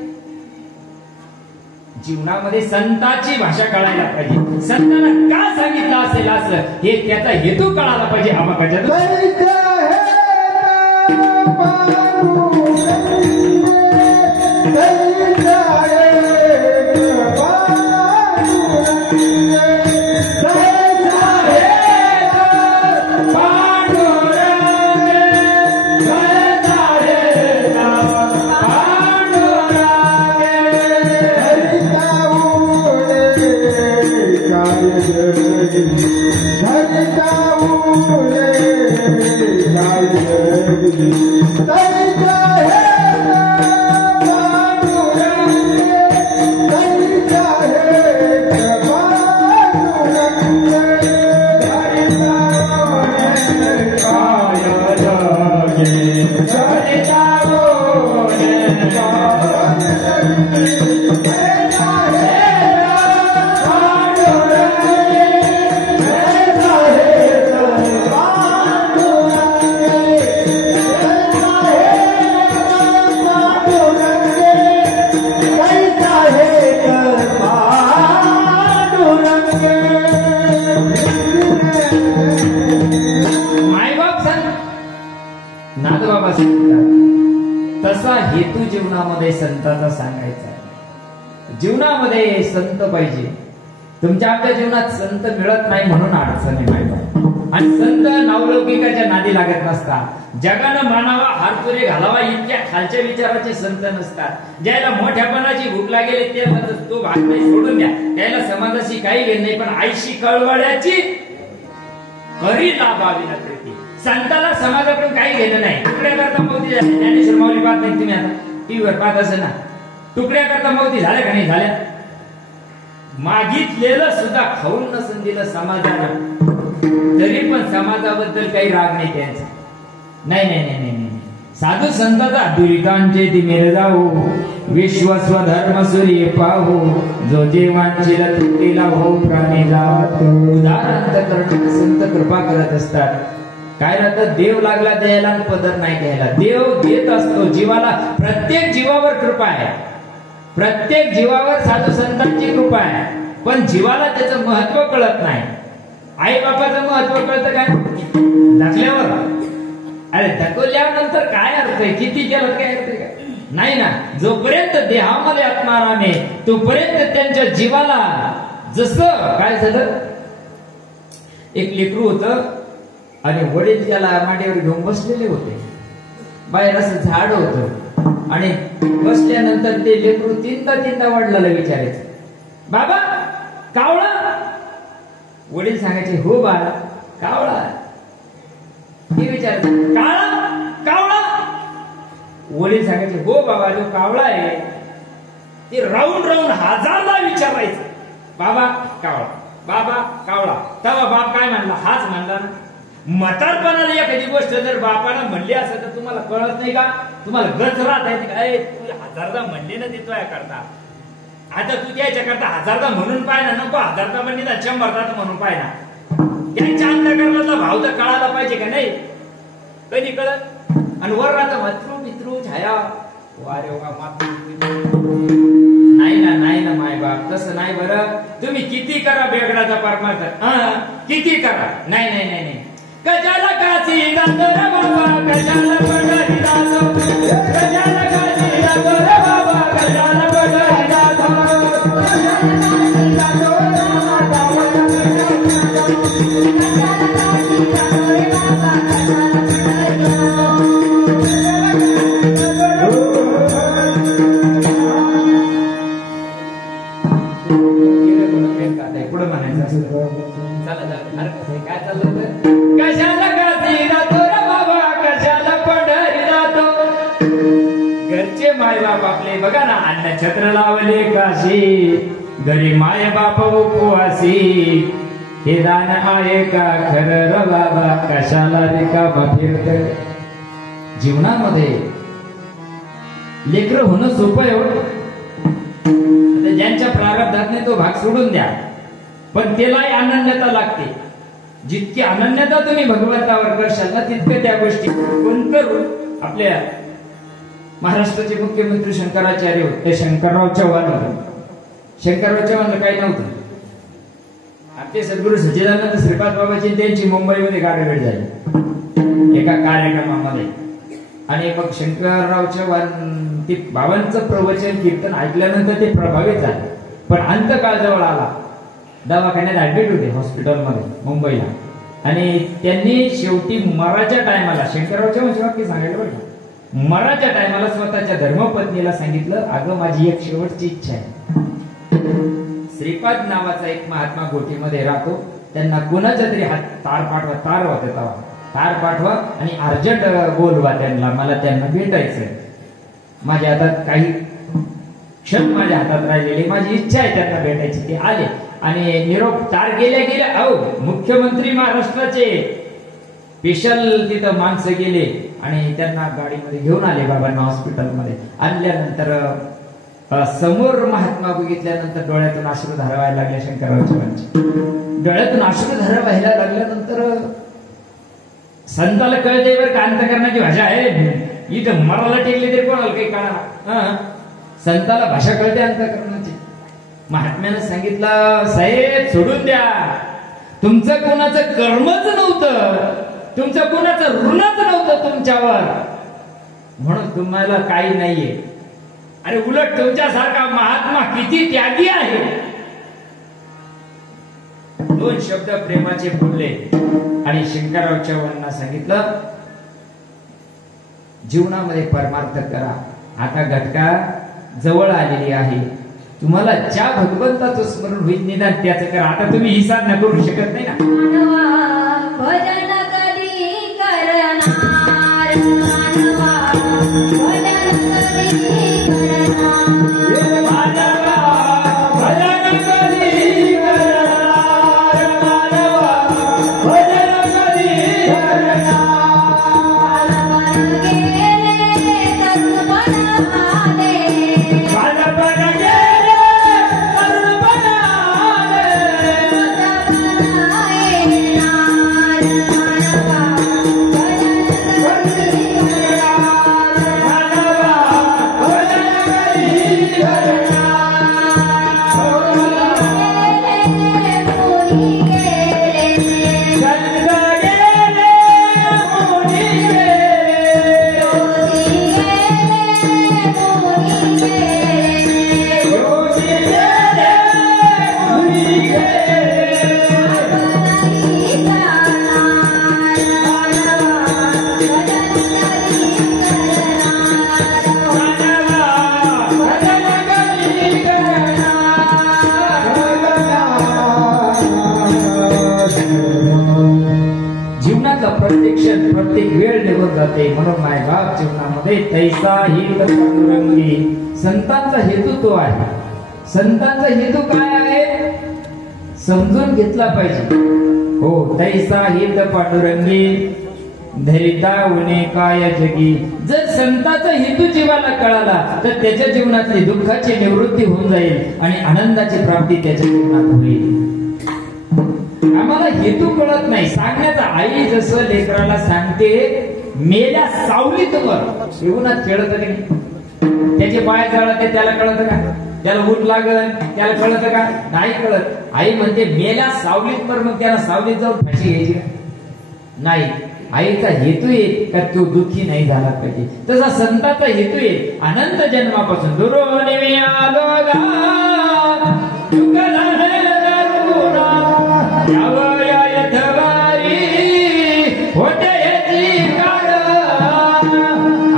जीवनामध्ये संतांची भाषा कळायला पाहिजे, संतांना का सांगितलं असेल असं हे त्याचा हेतू कळायला पाहिजे. तसा हेतू जीवनामध्ये संतांचा सांगायचा. जीवनामध्ये संत पाहिजे. तुमच्या आपल्या जीवनात संत मिळत नाही म्हणून अडचण आहे माहिती. आणि संत नावलौकिकाच्या नादी लागत नसतात. जगानं मानावा हारतुरे घालावा इतक्या खालच्या विचाराचे संत नसतात. ज्याला मोठ्यापणाची भूक लागेल त्याला तो भाग नाही, सोडून द्या. त्याला समाजाशी काही घेणं नाही, पण आईशी कळवळ्याची खरी लाभावी लागते. संताला समाजाकडून काही घेणं नाही. तुकड्या करता मोती झाले, ज्ञानेश्वर माऊली पाहत नाही तुम्ही आता टीव्हीवर पाहत असेल ना, तुकड्या करता मोती झाल्या का नाही झाल्या. मागितलेलं सुद्धा खाऊन नसून दिलं समाजाला, तरी पण समाजाबद्दल काही राग नाही त्यांचा. नाही नाही नाही नाही नाही. साधू संताचा दुरितांचे ती मेर जाऊ, विश्व स्वधर्म सूर्य पाहू, जो जेवांचीला तुटीला हो प्राणी जात. उदाहरण करणं संत कृपा करत असतात. काय राहतं, देव लागला द्यायला आणि पदर नाही घ्यायला. देव देत असतो जीवाला. प्रत्येक जीवावर कृपा आहे, प्रत्येक जीवावर साधू संतांची कृपा आहे. पण जीवाला त्याचं महत्व कळत नाही. आई बापाचं महत्व कळतं काय ढकल्यावर. अरे ढकलल्यानंतर काय अर्थ आहे, किती केलं काय अर्थ आहे नाही ना. जोपर्यंत देहामध्ये आत्मा आहे तोपर्यंत त्यांच्या जीवाला जसं काय झालं. एक लेकरू होतं आणि वडील त्याला मांडीवर घेऊन बसलेले होते. बाहेर असं झाड होतं आणि बसल्यानंतर ते लेकरू तीनदा वडिलाला विचारायचं, बाबा कावळा. वडील सांगायचे, हो बाळा कावळा. ते विचारायचं, काळा कावळा. वडील सांगायचे, हो बाबा जो कावळा आहे. ते राऊंड राऊंड हजारदा विचारायचं, बाबा कावळा बाबा कावळा. तेव्हा बाप काय म्हणला, हाच म्हणला ना. म्हातारपणाला एखादी गोष्ट जर बापाला म्हणली असेल तर तुम्हाला कळत नाही का, तुम्हाला गच राहत आहे काय, तुला हजारदा म्हणले ना देतोय करता. आता तू त्याच्या करता हजारदा म्हणून पाय ना, नको हजारदा पण निदान 100दा म्हणून पाय ना. त्यांच्या अंतःकरणातला भाव तर कळायला पाहिजे का नाही? कधी कळत? आणि वर राहता मातृ पितृ छाया, वारे वा मातृ नाही ना माय बाप, तसं नाही बरं. तुम्ही किती करा बेगडाचा परमार्थ, किती करा, नाही. कशाला काशी जातो रे बाबा, कशाला पंढरी जातो, कशाला काशी जातो रे बाबा, कशाला पंढरी जातो, पुढे म्हणायचं असं काय चाललं? कशाला काशी जातो रे बाबा, कशाला पंढरी जातो. घरचे माय बाप आपले बघा ना, अन्न छत्र लावले काशी, घरी माय बाप उपवासी, हे दान आहे का खरं र बाबा, कशाला रिकामा फिरत. जीवनामध्ये लेकरं होणं सोपं एवढं, ज्यांच्या प्रारब्धात नाही तो भाग सोडून द्या, पण त्यालाही अनन्यता लागते. जितकी अनन्यता तुम्ही भगवंतावर करशाल ना, तितकं त्या गोष्टी कोण करू. आपल्या महाराष्ट्राचे मुख्यमंत्री शंकराचार्य होते, शंकरराव चव्हाण काही नव्हतं. आपले सद्गुरू सच्चिदानंद श्रीपाद बाबाची त्यांची मुंबईमध्ये गाडीभेट झाली एका कार्यक्रमामध्ये. आणि मग शंकरराव चव्हाण ते बाबांचं प्रवचन कीर्तन ऐकल्यानंतर ते प्रभावित झाले. पण अंतकाळ जवळ आला, दवाखान्यात ऍडमिट होते हॉस्पिटलमध्ये मुंबईला. आणि त्यांनी शेवटी मराच्या टायमाला, शंकरराव चव्हाण वाक्य सांगायला बरं का, मराच्या टायमाला स्वतःच्या धर्मपत्नीला सांगितलं, अगं माझी एक शेवटची इच्छा आहे. श्रीपाद नावाचा एक महात्मा गोटीमध्ये राहतो, त्यांना कुणाच्या तरी हात तार पाठवा, तार पाठवा आणि अर्जंट बोलवा त्यांना, मला त्यांना भेटायचंय. माझ्या हातात काही क्षण माझ्या हातात राहिलेली, माझी इच्छा आहे त्यांना भेटायची. ते आले आणि निरोप तार गेल्या अहो मुख्यमंत्री महाराष्ट्राचे स्पेशल तिथं माणसं गेले आणि त्यांना गाडीमध्ये घेऊन आले बाबांना हॉस्पिटलमध्ये. आणल्यानंतर समोर महात्मा बघितल्यानंतर डोळ्यातून अश्रुधारा व्हायला लागल्या शंकरराव चव्हाणची. डोळ्यातून अश्रुधारा व्हायला लागल्यानंतर संताला कळते बरं का अंतःकरणाची भाषा आहे. इथं मराला टेकले तरी कोणाला काही कळा, संताला भाषा कळते अंतःकरणाची. महात्म्यानं सांगितलं, साहेब सोडून द्या, तुमचं कोणाचं कर्मच नव्हतं, तुमचं कोणाचं ऋणच नव्हतं तुमच्यावर, म्हणून तुम्हाला काही नाहीये. अरे उलट तुमच्यासारखा महात्मा किती त्यागी आहे. 2 शब्द प्रेमाचे बोलले आणि शंकरराव चव्हाणांना सांगितलं, जीवनामध्ये परमार्थ करा. आता घटका जवळ आलेली आहे, तुम्हाला ज्या भगवंताचं स्मरण होईल निदान त्याचं करा. आता तुम्ही ही साधना करू शकत नाही ना. भजन कधी करणार, भजन कधी करणार, प्रत्येक वेळ निघून जाते. म्हणून मायबाप जीवनामध्ये तैसा हित पांडुरंगी, संतांचा हेतू तो आहे. संतांचा हेतू काय आहे समजून घेतला पाहिजे. हो, तैसा हित पांडुरंगी धरिता उणे काय जगी. जर संताचा हेतू जीवाला कळाला तर त्याच्या जीवनातली दुःखाची निवृत्ती होऊन जाईल आणि आनंदाची प्राप्ती त्याच्या जीवनात होईल. आम्हाला हेतू कळत नाही सांगण्याचा. आई जसं लेकराला सांगते मेल्या सावलीत वर जीवनात खेळत नाही. त्याचे पाय जळते त्याला कळत का? त्याला ऊन लागल त्याला कळत का? नाही कळत. आई म्हणते मेल्या सावलीत वर, मग त्याला सावलीत जाऊन फाशी घ्यायची का? नाही. आईचा हेतू आहे का तो दुःखी नाही झाला पाहिजे. तसा संताचा हेतू आहे अनंत जन्मापासून दुरून मी आलो गा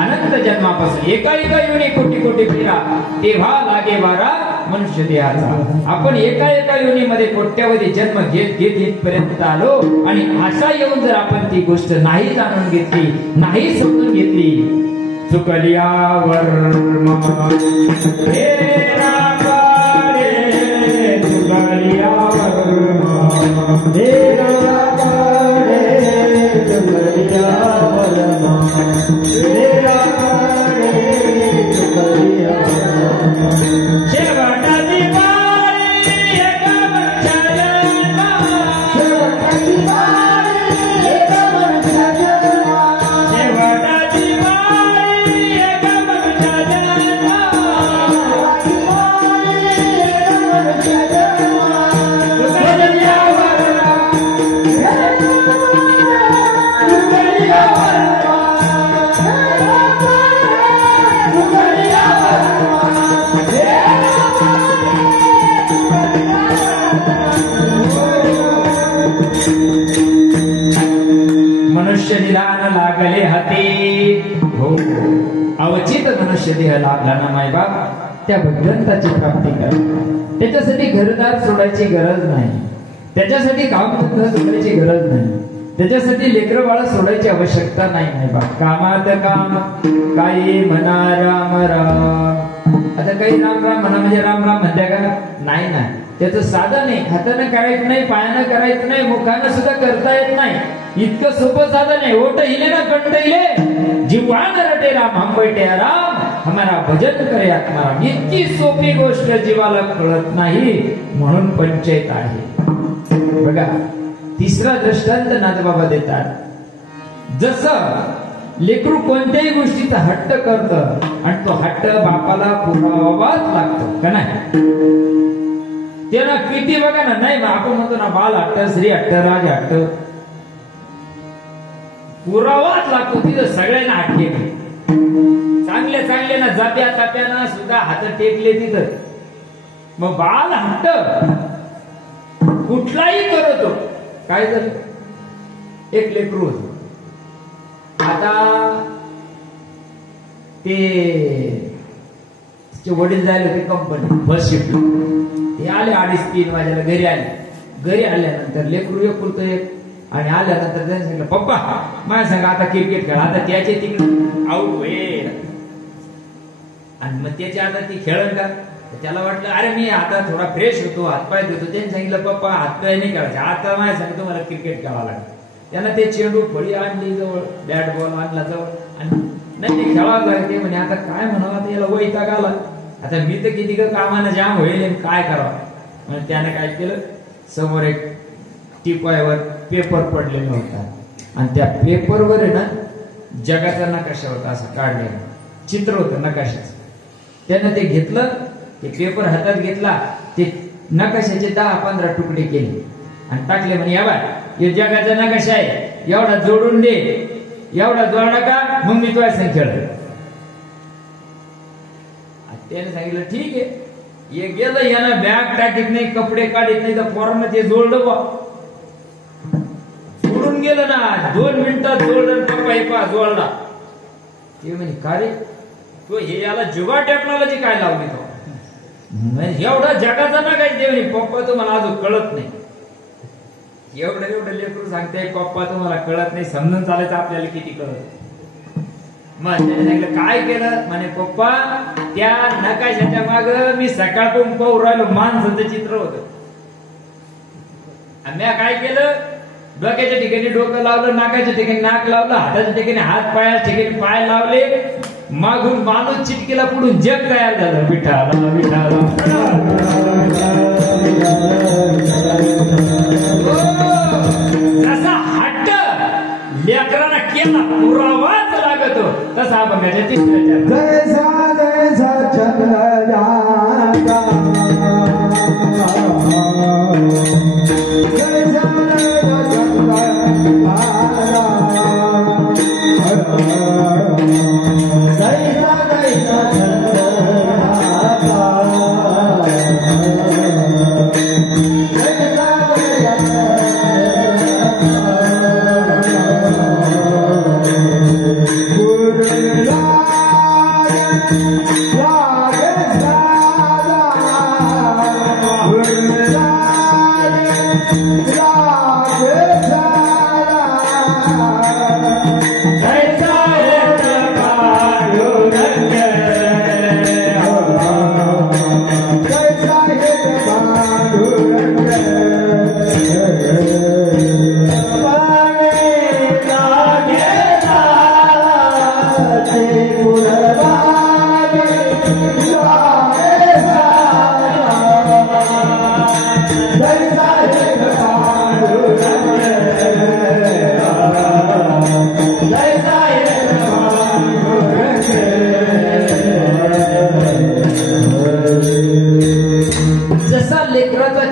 अनंत जन्मापासून एका योनी कोटी कोटी फिरा तेव्हा लागे वारा मनुष्य देहाचा. आपण एका योनीमध्ये कोट्यावधी जन्म घेत घेत इथपर्यंत आलो आणि अशा येऊन जर आपण ती गोष्ट नाही जाणून घेतली नाही समजून घेतली चुकल्यावर मनुष्य निदान लागले हाती. हो, अवचित मनुष्य देह लागला ना माय बाप त्या भगवंताची प्राप्ती करा. त्याच्यासाठी घरदार सोडायची गरज नाही. त्याच्यासाठी कामधंदा सोडायची गरज नाही. त्याच्यासाठी लेकरं बाळा सोडायची आवश्यकता नाही माय बाप. कामात काम काही म्हणा राम राम. आता काही राम राम म्हणा म्हणजे राम राम म्हणत्या का? नाही ना. त्याचं साधन आहे. हाताने करायचं नाही, पायानं करायचं नाही, मुखानं सुद्धा करता येत नाही. इतकं सोपं साधन आहे. ओट हिले ना कंठ हिले जीवान रटे राम हम बैठे राम हमारा भजन करे आत्माराम. इतकी सोपी गोष्ट जीवाला कळत नाही म्हणून पंचायत आहे. बघा तिसरा दृष्टांत नाथबाबा देतात. जसं लेकरू कोणत्याही गोष्टीचा हट्ट करत आणि तो हट्ट बापाला पुरावाच लागतो का नाही? ते ना किती बघा ना. नाही आपण म्हणतो ना बाल हट्ट, श्री हट्ट, राज हट्ट पुरावाच लागतो. तिथं सगळ्यांना हात टेकले. चांगले चांगले ना जात्या ताप्याना सुद्धा हात टेकले तिथं. मग बाल हट्ट कुठलाही करतो. काय झालं? एक लेकरू होत. आता ते वडील जायला होते कंपनी बस शिफ्ट. ते आले 2:30-3 वाजेला घरी आले. घरी आल्यानंतर लेकरू एक पुरतो एक आणि आल्यानंतर त्यांनी सांगितलं पप्पा माझ्या सांगा आता क्रिकेट खेळ. आता त्याचे तिकडे आऊट होईल आणि मग त्याची आता ती खेळन का? त्याला वाटलं अरे मी आता थोडा फ्रेश होतो हातपाय धुतो. त्यांनी सांगितलं पप्पा हातपाय नाही खेळायचे आता माझ्या सांगितलं तुम्हाला क्रिकेट खेळावं लागेल. त्यांना ते चेंडू फळी आणली जवळ, बॅट बॉल आणला जवळ आणि नाही ते खेळावं लागेल. ते म्हणे आता काय म्हणावं आता याला वैताग आला. आता मी तर किती कामानं जाम होईल काय करावं. म्हणजे त्याने काय केलं समोर एक टिपायावर पेपर पडलेला होता आणि त्या पेपरवर आहे ना जगाचा नकाशा होता असा काढलेला चित्र होतं नकाशाचं. त्यानं ते घेतलं ते पेपर हातात घेतला ते नकाशाचे 10-15 तुकडे केले आणि टाकले. म्हणे या बाय हे जगाचा नकाशा आहे एवढा जोडून दे. एवढा जोडला का मग मी तुझ्या संग खेळ. त्याने सांगितलं ठीक आहे. हे गेलं यानं बॅग टाकीत नाही कपडे काढीत नाही तर पोरांना ते जोडलं बा. जोडून गेलं ना 2 मिनिटात जोडलं. पप्पा हे पा जोडला. ते म्हणे का रे तो हे याला जुगा टेक्नॉलॉजी काय लावली तो एवढा जगाचा ना काही देवणी. पप्पा तुम्हाला अजून कळत नाही. एवढं लेकरू सांगते पप्पा तुम्हाला कळत नाही. समजून चालायचं आपल्याला किती कळत. मग त्याने सांगितलं काय केलं? म्हणे पप्पा त्या नकाशाच्या माग मी सकाळपासून पाहू राहिलो माणसाचं चित्र होतं. आणि मी काय केलं डोक्याच्या ठिकाणी डोकं लावलं, नाकाच्या ठिकाणी नाक लावलं, हाताच्या ठिकाणी हात, पायाच्या ठिकाणी पाय लावले, मागून माणूस चिटकेला, पुढून जग तयार झालं. विठाला विठाला जसा हट्ट लेकरांना केला पुरावाच लागतो, तसा बघायच्या तिसऱ्याच्या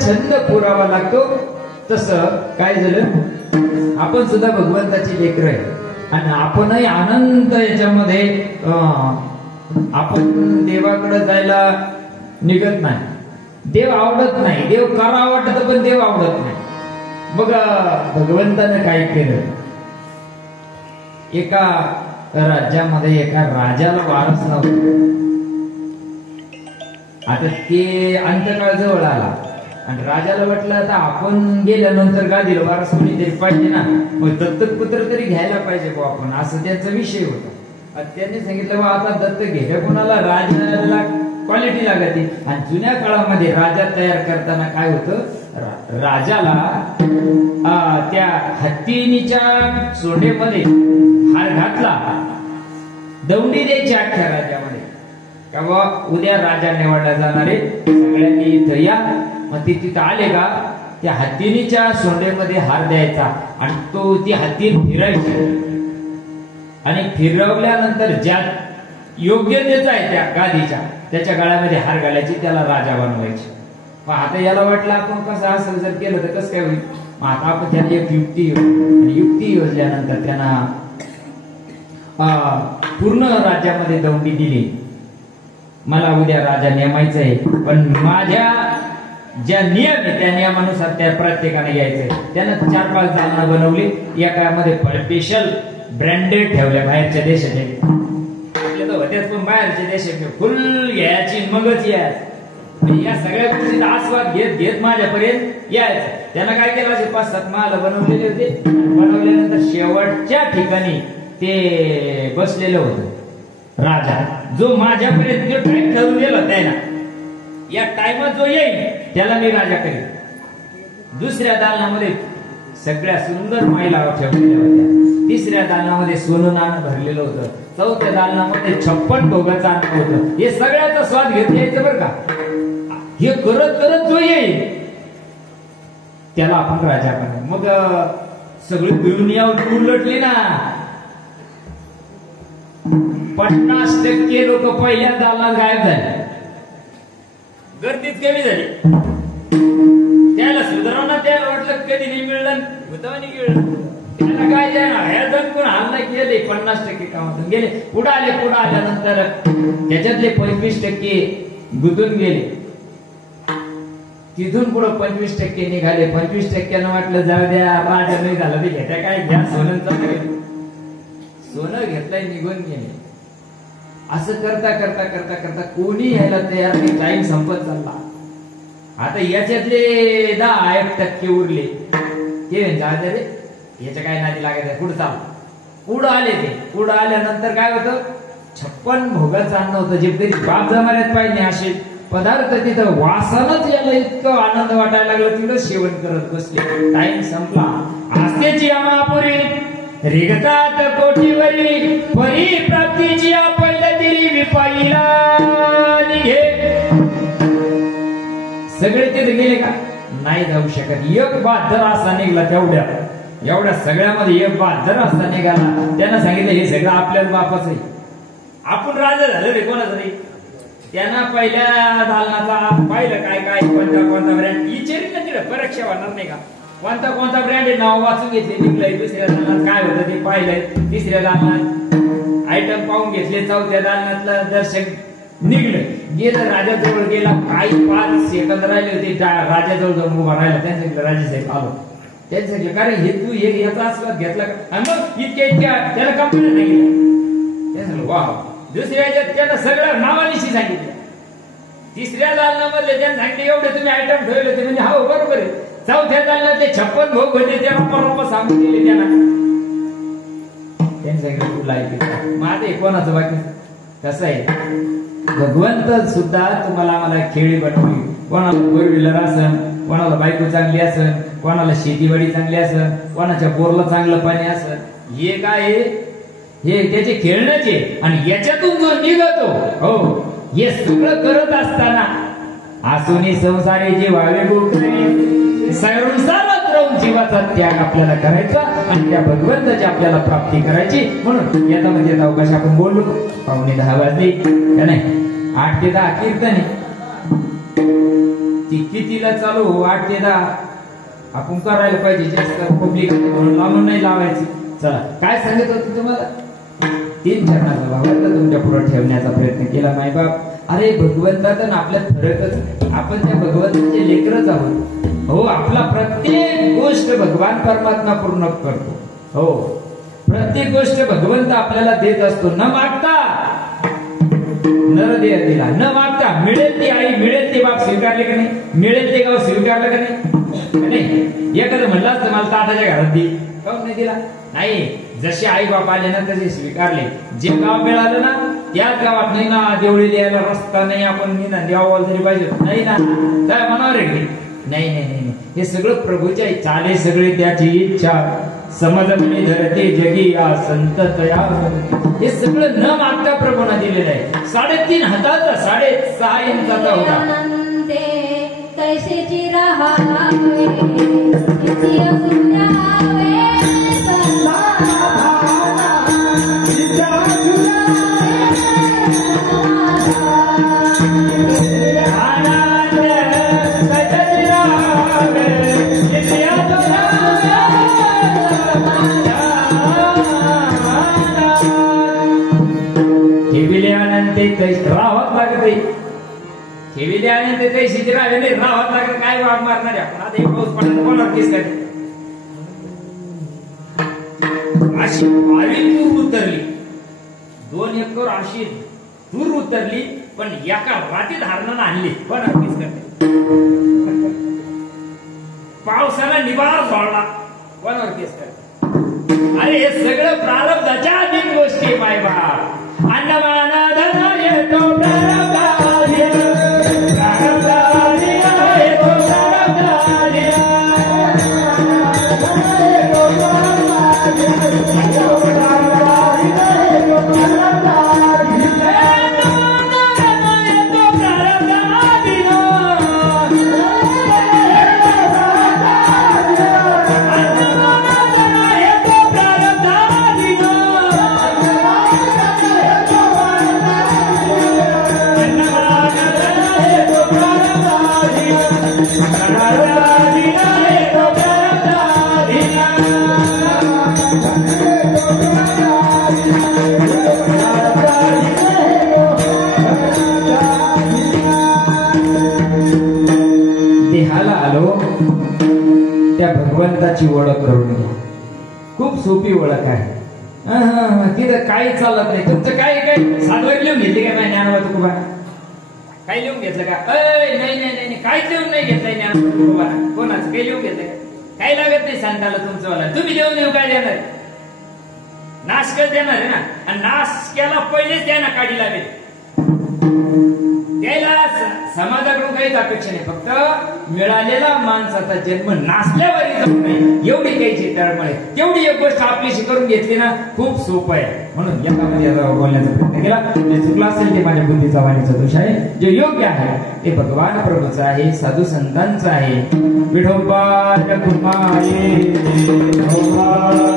छंद पुरावा लागतो, तसं काय झालं, आपण सुद्धा भगवंताची लेकरं आहे आणि आपणही आनंद याच्यामध्ये आपण देवाकडे जायला निघत नाही. देव आवडत नाही, देव करा वाटत पण देव आवडत नाही. मग भगवंतानं काय केलं, एका राज्यामध्ये एका राजाला वारस नव्हता. आता ते अंतकाळ जवळ आला आणि राजाला वाटलं आता आपण गेल्यानंतर गादीला वारस कोणीतरी पाहिजे ना, मग दत्तक पुत्र तरी घ्यायला पाहिजे बा आपण, असं त्याचा विषय होता. त्यांनी सांगितलं बा आता दत्तक घ्यायला कोणाला, राजाला क्वालिटी लागते. आणि जुन्या काळामध्ये राजा तयार करताना काय होतं, राजाला त्या हत्तीच्या सोंडेमध्ये हार घातला, दौंडी द्यायची अख्ख्या राज्यामध्ये, का बा उद्या राजा निवडला जाणारे सगळ्यांनी इथं या. मग ते तिथं आले का त्या हत्तीनीच्या सोंडेमध्ये हार द्यायचा आणि तो ती हत्ती फिरायची आणि फिरवल्यानंतर ज्या योग्यतेचा आहे त्या गादीच्या त्याच्या गळ्यामध्ये हार घालायची, त्याला राजा बनवायचे. मग आता याला वाटलं आपण कसं असं जर केलं तर कसं काय होईल. मग आता आपण त्याला एक युक्ती आणि युक्ती योजल्यानंतर त्यांना पूर्ण राज्यामध्ये दौंडी दिली. मला उद्या राजा नेमायचं आहे, पण माझ्या ज्या नियम आहे त्या नियमानुसार त्या प्रत्येकाने यायचंय. त्यानं 4-5 दालना बनवली, एकामध्ये स्पेशल ब्रँडेड ठेवल्या बाहेरच्या देशाचे, आपल्या तर होत्याच पण बाहेरच्या देशाचे फुल घ्यायची मगच यायचं. या सगळ्या गोष्टीचा आस्वाद घेत घेत माझ्यापर्यंत यायचं. त्यानं काय केलं, असे 5-7 माल बनवलेले होते. बनवल्यानंतर शेवटच्या ठिकाणी ते बसलेलं होतं राजा, जो माझ्यापर्यंत जो टाइम ठरवून दिला त्याला, या टाइमात जो येईल त्याला मी राजा करेन. दुसऱ्या दालनामध्ये सगळ्या सुंदर महिला ठेवलेल्या होत्या. तिसऱ्या दालनामध्ये सोनं नाणं भरलेलं होतं. चौथ्या दालनामध्ये 56 भोगाचं अन्न होतं. हे सगळ्याचा स्वाद घेत यायचं बरं का. हे करत करत जो येईल त्याला आपण राजा करेन. मग सगळी दुनिया उलटली ना. 50% लोक पहिल्या दालनात गायब झाले, गर्दीच कमी झाली. त्याला सुधारणा, त्याला वाटलं कधी नाही मिळलं, भूतावानी मिळलं. त्याला काय जाणार, ह्या दणकून हल्ला गेले, 50% कामातून गेले. पुढे आल्यानंतर त्याच्यातले 25% गुंतून गेले. तिथून पुढे 25% निघाले. 25% वाटलं जाऊ द्या, राजा नाही झालं ते घेत्या काय घ्या, सोनं घेतलंय, निघून गेले. असं करता करता करता करता कोणी यायला तयार नाही. टाइम संपत चालला. आता याच्यातले 10% उरले. ते रे याच्या काय नादी लागायचं, पुढे चाल. पुढं आले ते. पुढं आल्यानंतर काय होतं, 56 भोगाचं अन्न होतं, जे कधी बाप जमान्यात पाहिजे असे पदार्थ तिथं वासानच याला इतकं आनंद वाटायला लागला, तिथं सेवन करत बसले. टाइम संपला. आस्तेची आमापुरी रिगतात कोटीवरी, परी प्राप्तीची पहिल्या तिरी विपाईला निघे. सगळे तिथे गेले का? नाही जाऊ शकत. एक बहादर असा निघला एवढ्या सगळ्यामध्ये एक बहादर असा निघाला. त्यानं सांगितलं हे सगळं आपल्याच बापाच आहे, आपण राजा झालं रे कोणाचं रे. त्यांना पहिल्या दालनाचा पाहिलं काय काय कोणता ब्रँड विचारित ना तिला परीक्षा होणार नाही का, कोणता ब्रँड आहे नाव वाचून घेतले. निघलंय दुसऱ्या दालनात काय होतं ते पाहिलंय, तिसऱ्या दालनात आयटम पाहून घेतले, चौथ्या दालनातलं दर्शक निघलं. गेलं राजाजवळ गेला, काही 5 सेकंद राहिले होते राजाजवळ जाऊन उभा राहिला. त्यांचं राजेसाहेब आलो. त्यांचं सांगितलं कारण हे तू याचा आस्वाद घेतला का? मग इतक्या त्याला कंपनी सांगितलं. त्यांचं वा. दुसऱ्या त्याला सगळं नावानिशी सांगितलं. तिसऱ्या दालनामध्ये त्यांनी सांगितलं एवढे तुम्ही आयटम ठेवले होते म्हणजे हो बरोबर आहे. चौथ्या दालनात ते 56 भोग होते, त्या रप्पा सांगून दिले त्यांना. त्यांनी सांगितलं तुला ऐकलं माझे कोणाचं बाकी. कसं आहे भगवंत सुद्धा तुम्हाला आम्हाला खेळी बनवली. कोणाला 4 व्हीलर असन, कोणाला बायको चांगली असन, कोणाला शेतीवाडी चांगली असन, कोणाच्या बोरला चांगलं पाणी असन. हे काय हे त्याचे खेळण्याचे आणि याच्यातून जो निघतो हो हे सगळं करत असताना आसुनी संसारे जे व्हावे गोकरी संसारात राहून जीवाचा त्याग आपल्याला करायचा आणि त्या भगवंताची आपल्याला प्राप्ती करायची. म्हणून येता म्हणजे अवकाश आपण बोललो 9:45 वाजले का नाही. 8 ते 10 कीर्तन ती कितीला चालू 8 ते 10 आपण करायला पाहिजे. जास्त पब्लिक लांबून नाही लावायची. चला काय सांगत होते तुम्हाला 3 चरणाचा भावार्थ तुमच्या पुढे ठेवण्याचा प्रयत्न केला. मायबाप अरे भगवंताचं आपल्यात फरकच, आपण त्या भगवंताचे लेकरच आहोत. हो आपला प्रत्येक गोष्ट भगवान परमात्मा पूर्ण करतो. हो प्रत्येक गोष्ट भगवंत आपल्याला देत असतो. न मागता नरदेह दिला, न मागता मिळेल ती आई मिळेल ते बाप स्वीकारले का नाही, मिळेल ते गाव स्वीकारलं का नाही. एखादं म्हणलं असतं मला ताटाच्या घरात दे, काऊन नाही दिला. नाही जसे आई बाप आले ना तसे स्वीकारले. जे गाव मिळालं ना त्याच गावात नाही ना देवळी द्यायला रस्ता नाही, आपण देवाला तरी पाहिजे नाही ना काय मनावर आहे. नाही नाही नाही हे सगळं प्रभूच्या चाले सगळे त्याची इच्छा समजणे धरते जगी या संत तया. हे सगळं न मागता प्रभूना दिलेलं आहे. 3.5 हाताचा 6.5 इंचाचा होता. कैसेची रहावे राहत लागत ठेवले आणि ते कैशीची राहिले नाही राहत लागत. काय वाढ मारणार आपण आता पाऊस पडला कोणावर केस काय अशी भारी दूर उतरली. 2 एकर अशी दूर उतरली पण एका रातीत हरणानं आणली कोणावर केस करते. पावसाला निबार सोडला कोणावर केस करते. अरे हे सगळं प्रारब्धाच्या अनेक गोष्टी मायबा. अन्नमाना धन येतो प्रारब्धाने, प्रारब्धाने येतो प्रारब्धाने. देहाला आलो त्या भगवंताची ओळख करून घ्या. खूप सोपी ओळख आहे. तिथं काही चालत नाही. तुमचं काय साधवर लिहून घेतले का नाही ज्ञानोबा तुकोबा? काही लिहून घेतलं का? नाही नाही नाही काहीच लिहून नाही घेतलंय ज्ञानोबा तुकोबा. कोणाचं काही लिहून घेतलंय? काही लागत नाही सांगताला तुमचं वाला. तुम्ही लिहून देऊ काय देणार? नाशकच देणार आहे ना. आणि नाशक्याला पहिलेच त्यांना काढी लागेल. त्याला समाजाकडून काहीच अपेक्षा नाही, फक्त मिळालेला माणसाचा जन्म नासल्यावरही जाऊ नये एवढी काहीची तळमळ. तेवढी एक गोष्ट आपलीशी करून घेतली ना, खूप सोपं आहे. म्हणून यामध्ये बोलण्याचा प्रयत्न केला. जे चुकला असेल ते माझ्या बुद्धीचा वाणीचा दोष आहे. जे योग्य आहे ते भगवान प्रभूचं आहे, साधू संतांचं आहे. विठोबा रघुमाई, विठोबा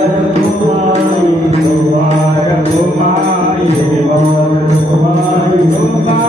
रघुमाई, विठोबा रघुमाई, विठोबा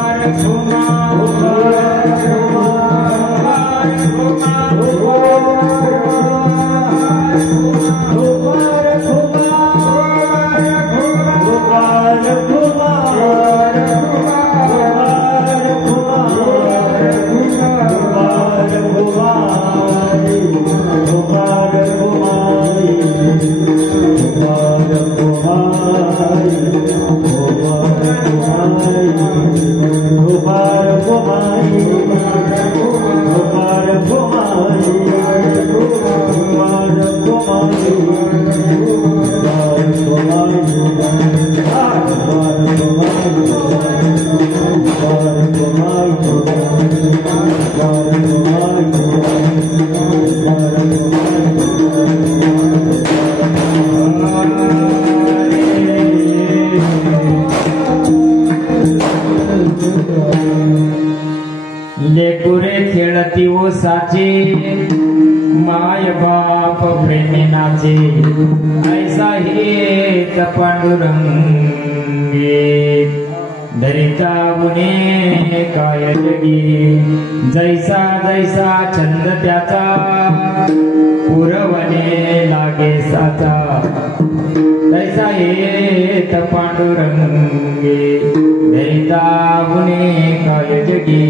लेकुरे खेळती ओसाचे, माय बाप प्रेमी नाचे, ऐसा हेत पांडुरंगे, धरिता गुणे काय जगी, जैसा जैसा छंद त्याचा, पुरवणे लागे साचा, तैसा हेत पांडुरंगे, धरिता गुणे काय जगी.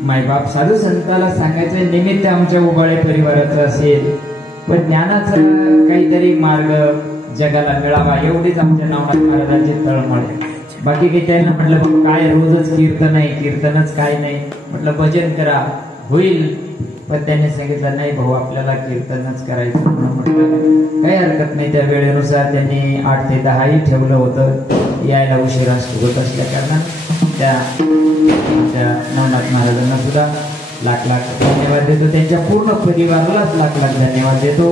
मायबाप साधू संताला सांगायचं निमित्त आमच्या उबाळे परिवाराचं असेल, पण ज्ञानाचा काहीतरी मार्ग जगाला मिळावा एवढीच आमच्या नवनाथ महाराजांची तळमळ आहे. बाकी काही त्यांना म्हटलं काय रोजच कीर्तन आहे, कीर्तनच काय नाही, म्हटलं भजन करा होईल, पण त्यांनी सांगितलं नाही भाऊ आपल्याला कीर्तनच करायचं. म्हणून म्हटलं काही हरकत नाही. त्या वेळेनुसार त्यांनी 8 ते 10 ठेवलं होतं, यायला उशिरा होत असल्या कारणानं त्या नवनाथ महाराजांना सुद्धा लाख लाख धन्यवाद देतो. त्यांच्या पूर्ण परिवारालाच लाख लाख धन्यवाद देतो.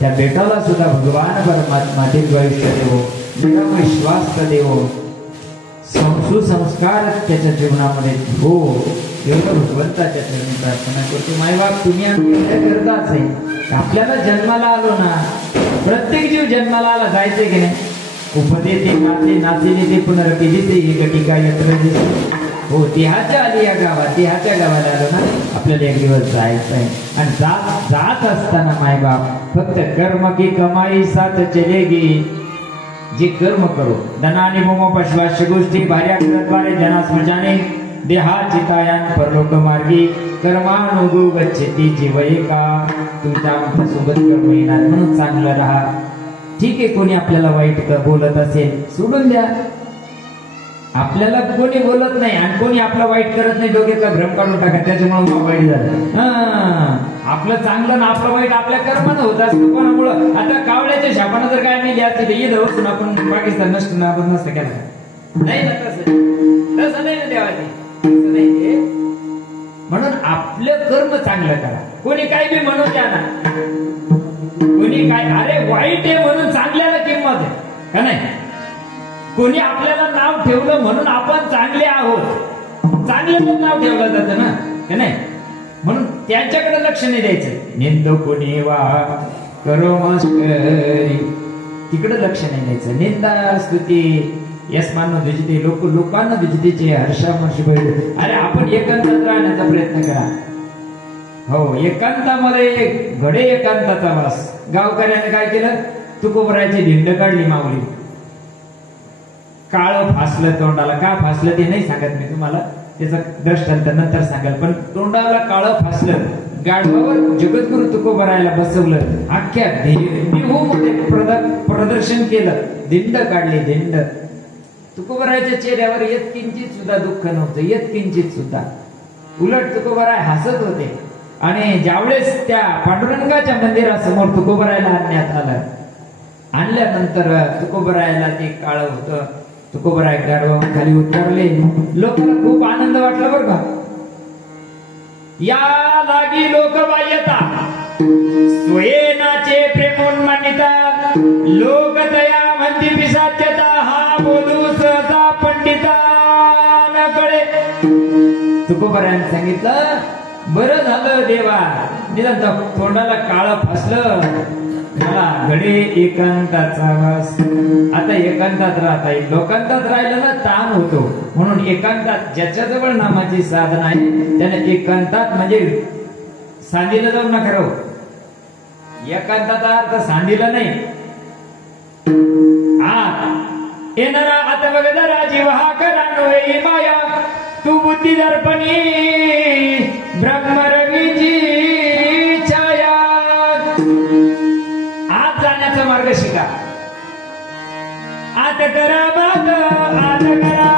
त्या बेटाला सुद्धा भगवान परमात्मा दीर्घायुष्य देवो, विश्वास देवो, सुसंस्कार त्याच्या जीवनामध्ये हो, एवढं भगवंताच्या चरणी प्रार्थना करतो. मायबाप तुम्ही आम्ही करताच आहे. आपल्याला जन्माला आलो ना, प्रत्येक जीव जन्माला आला जायचंय की नाही. उपदेते नाते नाचेले ते पुनरपिदिते एकटिका यत्र दिसे. हो, देहाच्या आली या गावात, देहाच्या गावाला आलो ना, आपल्याला एक दिवस जायचं आहे. आणि जात असताना मायबाप फक्त कर्म की कमाई साथ चलेगी. जे कर्म करो धनाने मोमो पशवाश्य गोष्टी भार्याद्वारे जनास मजाने देहा चितायान परलोक मार्गी कर्मानुगो गच्छति जीवयिका. तुमच्या आमच्या सोबत कर्म येणार म्हणून चांगलं राहा. ठीक आहे, कोणी आपल्याला वाईट बोलत असेल सोडून द्या. आपल्याला कोणी बोलत नाही आणि कोणी आपलं वाईट करत नाही, डोक्याचा भ्रम काढून टाका, त्याच्यामुळे मग वाईट झालं. आपलं चांगलं ना आपलं वाईट आपल्या कर्मानं होत असतं. कोणामुळं आता कावळ्याच्या शापानं जर काय नाही द्यायचं ते ईद होत आपण पाकिस्तान नसतं आपण नसतं केलं नाही ना, तसं नाही ना देवाचे, तसं नाही. म्हणून आपलं कर्म चांगलं करा. कोणी काय बी म्हणून द्या ना, कोणी काय अरे वाईट आहे म्हणून चांगल्याला किंमत आहे का नाही. कोणी आपल्याला नाव ठेवलं म्हणून आपण चांगले आहोत, चांगलं नाव ठेवलं जातं ना का नाही. म्हणून त्यांच्याकडे लक्ष नाही द्यायचं. निंदो कोणी वा करो मस्करी, तिकडे लक्ष नाही द्यायचं. निंदा स्तुती यस्मानो दुजिते लोकांना दुजितेचे हर्षामर्ष बैठ. अरे आपण एकांतात राहण्याचा प्रयत्न करा. हो, एकांतामध्ये घडे एकांताचा वास. गावकऱ्याने काय केलं, तुकोबराची धिंड काढली माऊली. काळं फासलं तोंडाला. का फासलं ते नाही सांगत मी तुम्हाला, त्याचा दृष्टांत नंतर सांगाल. पण तोंडाला काळं फासलं, गाढवावर जगद्गुरु तुकोबरायला बसवलं, अख्ख्या देहूमध्ये प्रदर्शन केलं, धिंड काढली धिंड. तुकोबरायच्या चेहऱ्यावर यत्किंचित सुद्धा दुःख नव्हतं, यत्किंचित सुद्धा. उलट तुकोबराय हसत होते. आणि ज्यावेळेस त्या पांडुरंगाच्या मंदिरासमोर तुकोबरायला आणण्यात आलं, आणल्यानंतर तुकोबरायला ते काळं होतं, तुकोबराय गाढवाहून खाली उतरले. लोकांना खूप आनंद वाटला बरं का. या लागी लोक बाह्यता स्वयनाचे प्रेमोन्मानिता लोक दया म्हणती पिसाच्यता हा बोलू सहसा पंडिता न कळे. तुकोबरायाने सांगितलं बरं झालं देवा निदान तोंडाला काळं फासलं. मला घडे एकांताचा वास. आता एकांतात राहता येईल. लोकांतात राहिलं ना ताण होतो. म्हणून एकांतात ज्याच्याजवळ नामाची साधना आहे त्याने एकांतात म्हणजे सांदीला जाऊन नका राहू. एकांताचा अर्थ सांदीला नाही. आत येणारा आता बघा जीव हा करा नव्हे माया तू बुद्धी दर्पणी ब्रह्मरवीची छाया. आत जाण्याचा मार्ग शिका. आत करा मात आत करा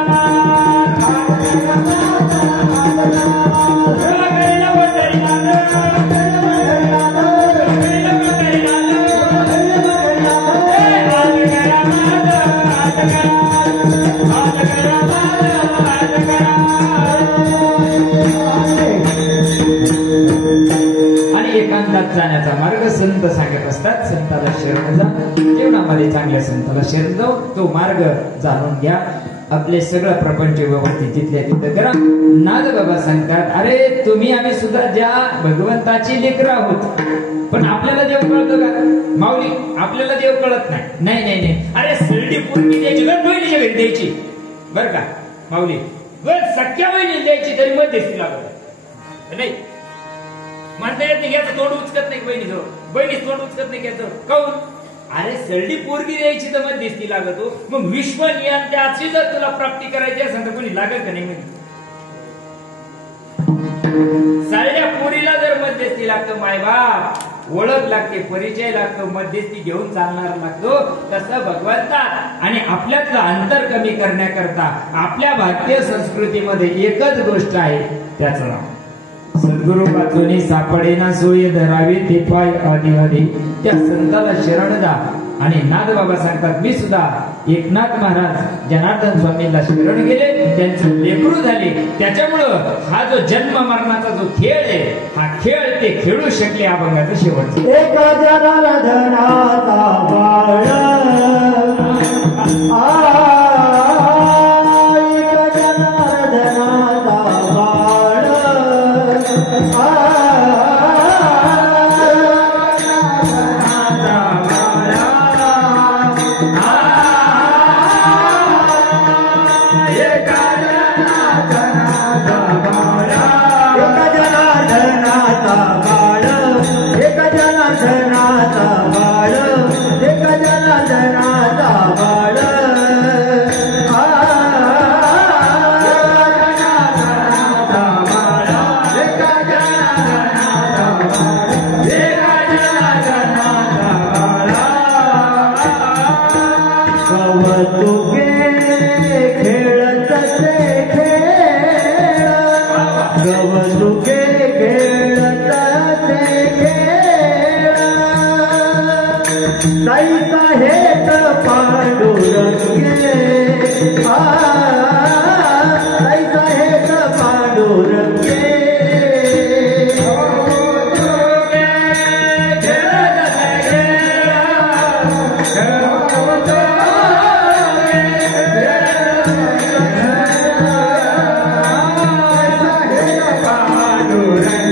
एकांतात जाण्याचा मार्ग संत सांगत असतात. संताला शरण जा. जीवनामध्ये चांगल्या संताला शरण जाऊ. तो मार्ग जाणून घ्या. आपले सगळं प्रपंच व्यवस्थित तिथल्या तिथं करा. नाद बाबा सांगतात अरे तुम्ही आम्ही सुद्धा ज्या भगवंताची लेकरं आहोत पण आपल्याला देव कळतो का माऊली. आपल्याला देव कळत नाही. नाही नाही नाही अरे सरडी पूर्वी द्यायची तर बहिणीच्या घरी द्यायची बरं का माऊली. सख्या बहिणी द्यायची तरी मध्ये लागत नाही. म्हणता येत नाही घ्यायचं तोंड उचकत नाही बहिणीजवळ. बहिणी तोंड उचकत नाही घ्यायचं काऊन. अरे सरडी पोरगी द्यायची तर मध्ये दिसती लागत हो. मग विश्व नियम त्याची जर तुला प्राप्ती करायची असेल तर कोणी लागत का नाही. म्हणजे साऱ्या पोरीला जर मध्यस्थी लागतो मायबाप ओळख लागते परिचय लागतो मध्यस्थी घेऊन चालणार लागतो. तसं भगवंतात आणि आपल्यातलं अंतर कमी करण्याकरता आपल्या भारतीय संस्कृतीमध्ये एकच गोष्ट आहे त्याचं नाव सद्गुरु पाचोनी सापडेना सोय धरावी ते पाय आधी आधी. त्या संताला शरण जा. आणि नाद बाबा सांगतात मी सुद्धा एकनाथ महाराज जनार्दन स्वामींना शरण गेले. त्यांचं लेकरू झाले. त्याच्यामुळं हा जो जन्म मरणाचा जो खेळ आहे हा खेळ ते खेळू शकले. अभंगाचं शेवटचं एका जनार्दनाचा बाळ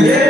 Yeah.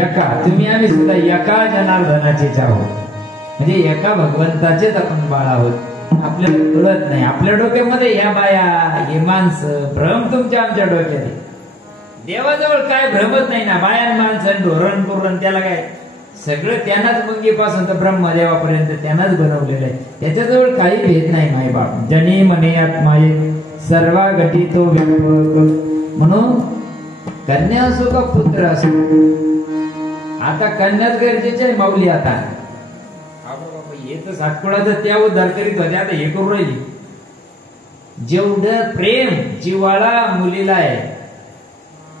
एका तुम्ही आम्ही सुद्धा एका जनार्दनाचेच आहोत. म्हणजे एका भगवंताचेच आपण बाळ आहोत. आपल्याला कळत नाही. आपल्या डोक्यामध्ये या बाया हे माणसं भ्रम तुमच्या आमच्या डोक्यात आहे. देवाजवळ काय भ्रमच नाही ना. बायान माणसं धोरण पुरण त्याला काय सगळं त्यांनाच मुंगीपासून तर ब्रह्मदेवापर्यंत त्यांनाच बनवलेलं आहे. त्याच्याजवळ काही भेद नाही. माय बाप जनी मने आत्माये सर्वा घटी तो व्यापक. म्हणून कन्या असो का पुत्र असो, आता कन्याच गरजेचे आहे. माऊली आता हे तर सातपुडाचं त्या उद्धार करीत होते, आता हे करू राहिली. जेवढं प्रेम जिवाळा मुलीला आहे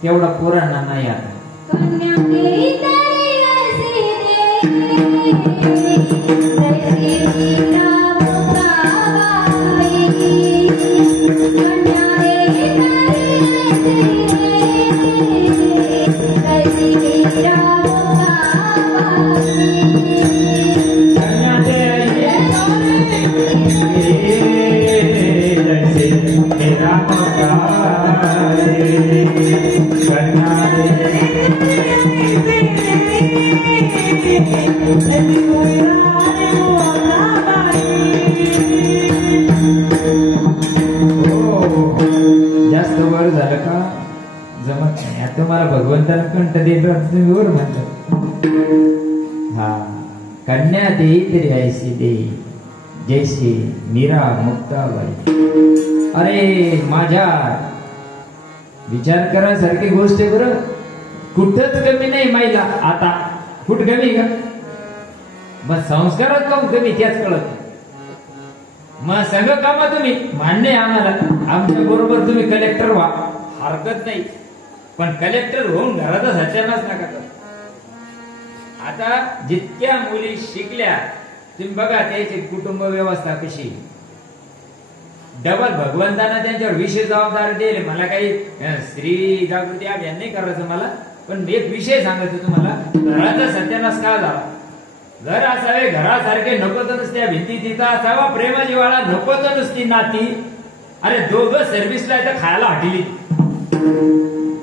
तेवढा पोरांना नाही. आता जास्त वर झालं का जमत नाही. आता मला भगवंताला कंठ देत तुम्ही वर म्हणतात. हा कन्या देई तरी ऐशी देई जैसी मीरा मुक्ताबाई. अरे माझ्या विचार करासारखी गोष्ट आहे बरं. कुठंच कमी नाही महिला. आता कुठ कमी का? मग संस्कारात काऊन कमी त्याच कळत. मग सगळं कामा तुम्ही मान्य आहे आम्हाला. आमच्या बरोबर तुम्ही कलेक्टर व्हा, हरकत नाही. पण कलेक्टर होऊन घराचा सत्यानाश नका करू. आता जितक्या मुली शिकल्या तुम्ही बघा त्याची कुटुंब व्यवस्था कशी. डबल भगवंतांना त्यांच्यावर विशेष जबाबदारी दिली. मला काही स्त्री जागृती अभियान नाही करायचं मला, पण एक विषय सांगायचं तुम्हाला. घराचा सत्यानाश का झाला? घर असावे घरासारखे नको तर नुसत्या भिंती तिथं असावा. प्रेमा जिवाळा नको तर नुसती नाती. अरे दोघं सर्व्हिसला तर खायला हटली.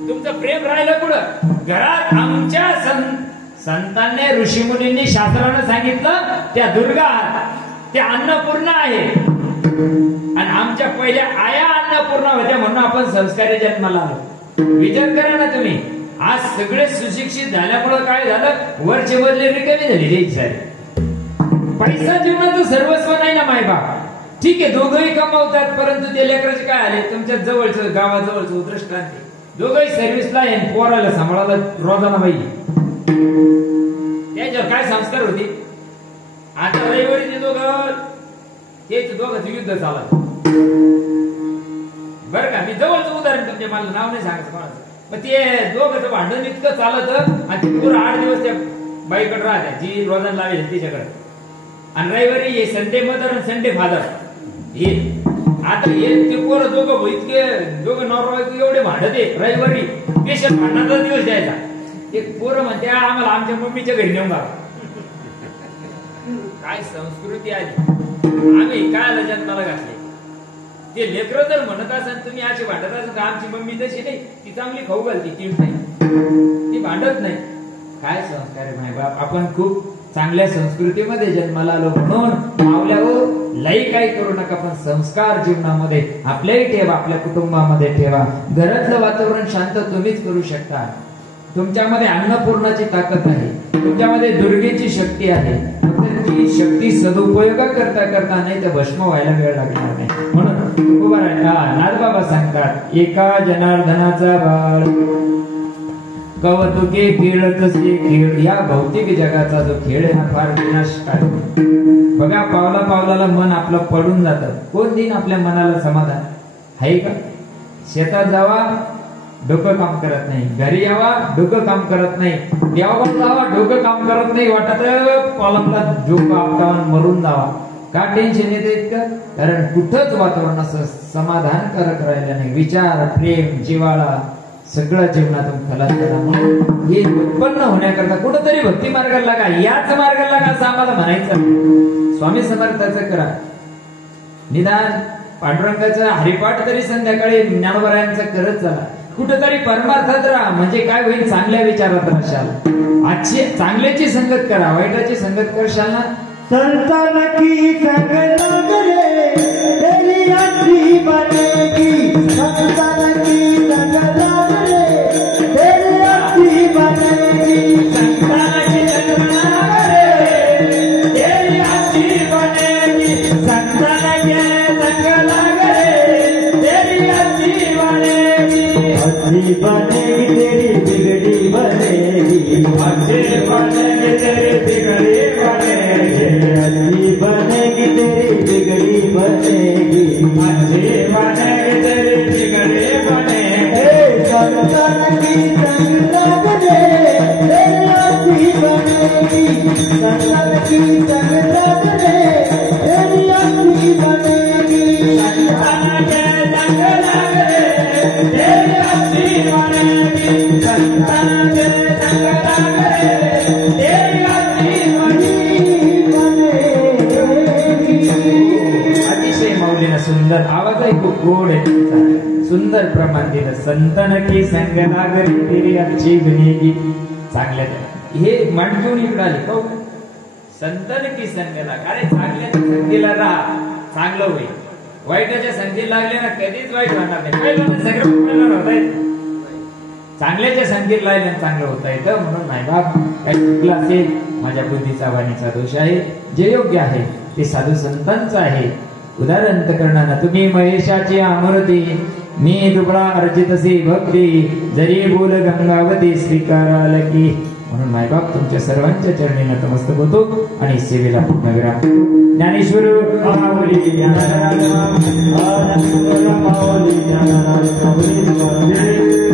तुमचं प्रेम राहिलं पुढं घरात. आमच्या संतांनी ऋषीमुनींनी शास्त्रानं सांगितलं त्या दुर्गा ते अन्नपूर्णा आहे. आणि आमच्या पहिल्या आया अन्नपूर्णा होत्या म्हणून आपण संस्कारी जन्माला आलो. विचार करा ना तुम्ही, आज सगळे सुशिक्षित झाल्यामुळे काय झालं, वरचे वरले रिकामी झाली रे सारी. पैसा जीवनाचं सर्वस्व नाही ना मायबाप. ठीक आहे दोघंही कमावतात, परंतु ते लेकराचे काय आले, तुमच्या जवळचं गावाजवळचं दृष्टांत दोघंही सर्व्हिसला आहे, पोराला सांभाळायला रोजाना बाई. त्याच्यावर काय संस्कार होते. आता रविवारी ते दोघं युद्ध चालत बरं का. मी जवळचं उदाहरण तुमच्या, मला नाव नाही सांगायचं कोणाचं, पण ते दोघं भांडण इतकं चालत आणि ते पूर्ण 8 दिवस त्या बाईकडे राहत्या जी रोजान लावेल तिच्याकडे. आणि रविवारी हे संडे मदर आणि संडे फादर हे. आता हे ते पोरं दोघं इतके दोघं नवरा एवढे भांडत आहे रविवारी, पेशंट भांडणाचा दिवस द्यायचा. ते पोरं म्हणते आम्हाला आमच्या मम्मीच्या घरी नेऊन जा. काय संस्कृती आली, आम्ही काय आला जन्माला घातले. ते लेकरं जर म्हणत असेल तुम्ही अशी भांडत असेल तर आमची मम्मी तशी नाही, ती चांगली खाऊ घालती, ती नाही, ती भांडत नाही. काय संस्कार आहे माय बाप. आपण खूप चांगल्या संस्कृतीमध्ये जन्माला आलो म्हणून मावल्यावर लई काही करू नका, पण संस्कार जीवनामध्ये आपल्याही ठेवा, आपल्या कुटुंबामध्ये ठेवा. घरातलं वातावरण शांत तुम्हीच करू शकता. तुमच्यामध्ये अन्नपूर्णाची ताकद आहे, तुमच्यामध्ये दुर्गेची शक्ती आहे. ती शक्ती सदुपयोग करता करता नाही तर भस्म व्हायला वेळ लागणार नाही. म्हणून उभा राहा. नाथबाबा सांगतात, एका जनार्दनाचा बाळ कौतुके खेळ तसे खेळ. या भौतिक जगाचा जो खेळ आहे ना फार विनाशकारी. बघा पावला पावलाला मन आपलं पडून जातं. कोण दिन आपल्या मनाला समाधान आहे का. शेतात जावा डोकं काम करत नाही, घरी यावा डोकं काम करत नाही, देवावर जावा डोकं काम करत नाही, वाटत पलंगला झोप आपटावून मरून जावा. का टेन्शन येते इतकं, कारण कुठंच वातावरण असं समाधानकारक राहिलं नाही. विचार प्रेम जिव्हाळा सगळं जीवनातून खलास झाला. म्हणून हे उत्पन्न होण्याकरता कुठंतरी भक्ती मार्गाला लागा, याच मार्गाला लागा असं आम्हाला म्हणायचं. स्वामी समर्थाचं करा, निदान पांडुरंगाचं हरिपाठ तरी संध्याकाळी ज्ञानोबरायांचं करत चला. कुठेतरी परमार्थात राहा, म्हणजे काय होईल, चांगल्या विचारात राहशाल. आजची चांगल्याची संगत करा, वाईटाची संगत करशाल ना. संतान की संगत रे तेरी अच्छी बनेगी. संतान की संगत रे तेरी अच्छी बनेगी. संतान की संगत रे तेरी अच्छी बनेगी. संतान के संग रे तेरी अच्छी बनेगी. अच्छी बनेगी तेरी बिगड़ी बनेगी. अच्छी बनेगी तेरी बिगड़ी बनेगी. अच्छी बनेगी तेरी बिगड़ी बनेगी. अच्छी बनेगी तेरी बिगड़ी बनेगी. संतान की संगत रे तेरी अच्छी बनेगी. संतान की संगत रे तेरी अच्छी बनेगी. संतान के संग रे तेरी अच्छी बनेगी. संतान के संग रे तेरी अच्छी बनेगी. अतिशय मौलीनं सुंदर आवाज आहे, खूप गोड आहे, सुंदर प्रमाण दिलं. संतन की संग लागरी तेरी अच्छी बनेगी. चांगल्या हे मांड घेऊन इकडे आले हो. संतन की संग लाग, अरे चांगल्याच्या संगीला राहा, चांगलं होईल. वाईटाच्या संगीला लागले ना कधीच वाईट होणार नाही. पहिलं सगळं होत आहे, चांगल्याच्या संगीत लागले चांगलं होता येतं. म्हणून नाही बाप काही चुकलं असेल, माझ्या बुद्धीचा वाणीचा दोष आहे. जे योग्य आहे ते साधू संतांचं आहे. उदाहरण करणारा तुम्ही महेशाची अमृती, मी दुबळा अर्जितसी भक्ती, जरी बोल गंगावती स्वीकाराल की. म्हणून मायबाप तुमच्या सर्वांच्या चरणी नतमस्तक होतो आणि सेवेला पूर्ण विराम. ज्ञानेश्वर माऊली ज्ञानराज, माऊली ज्ञानराज, माऊली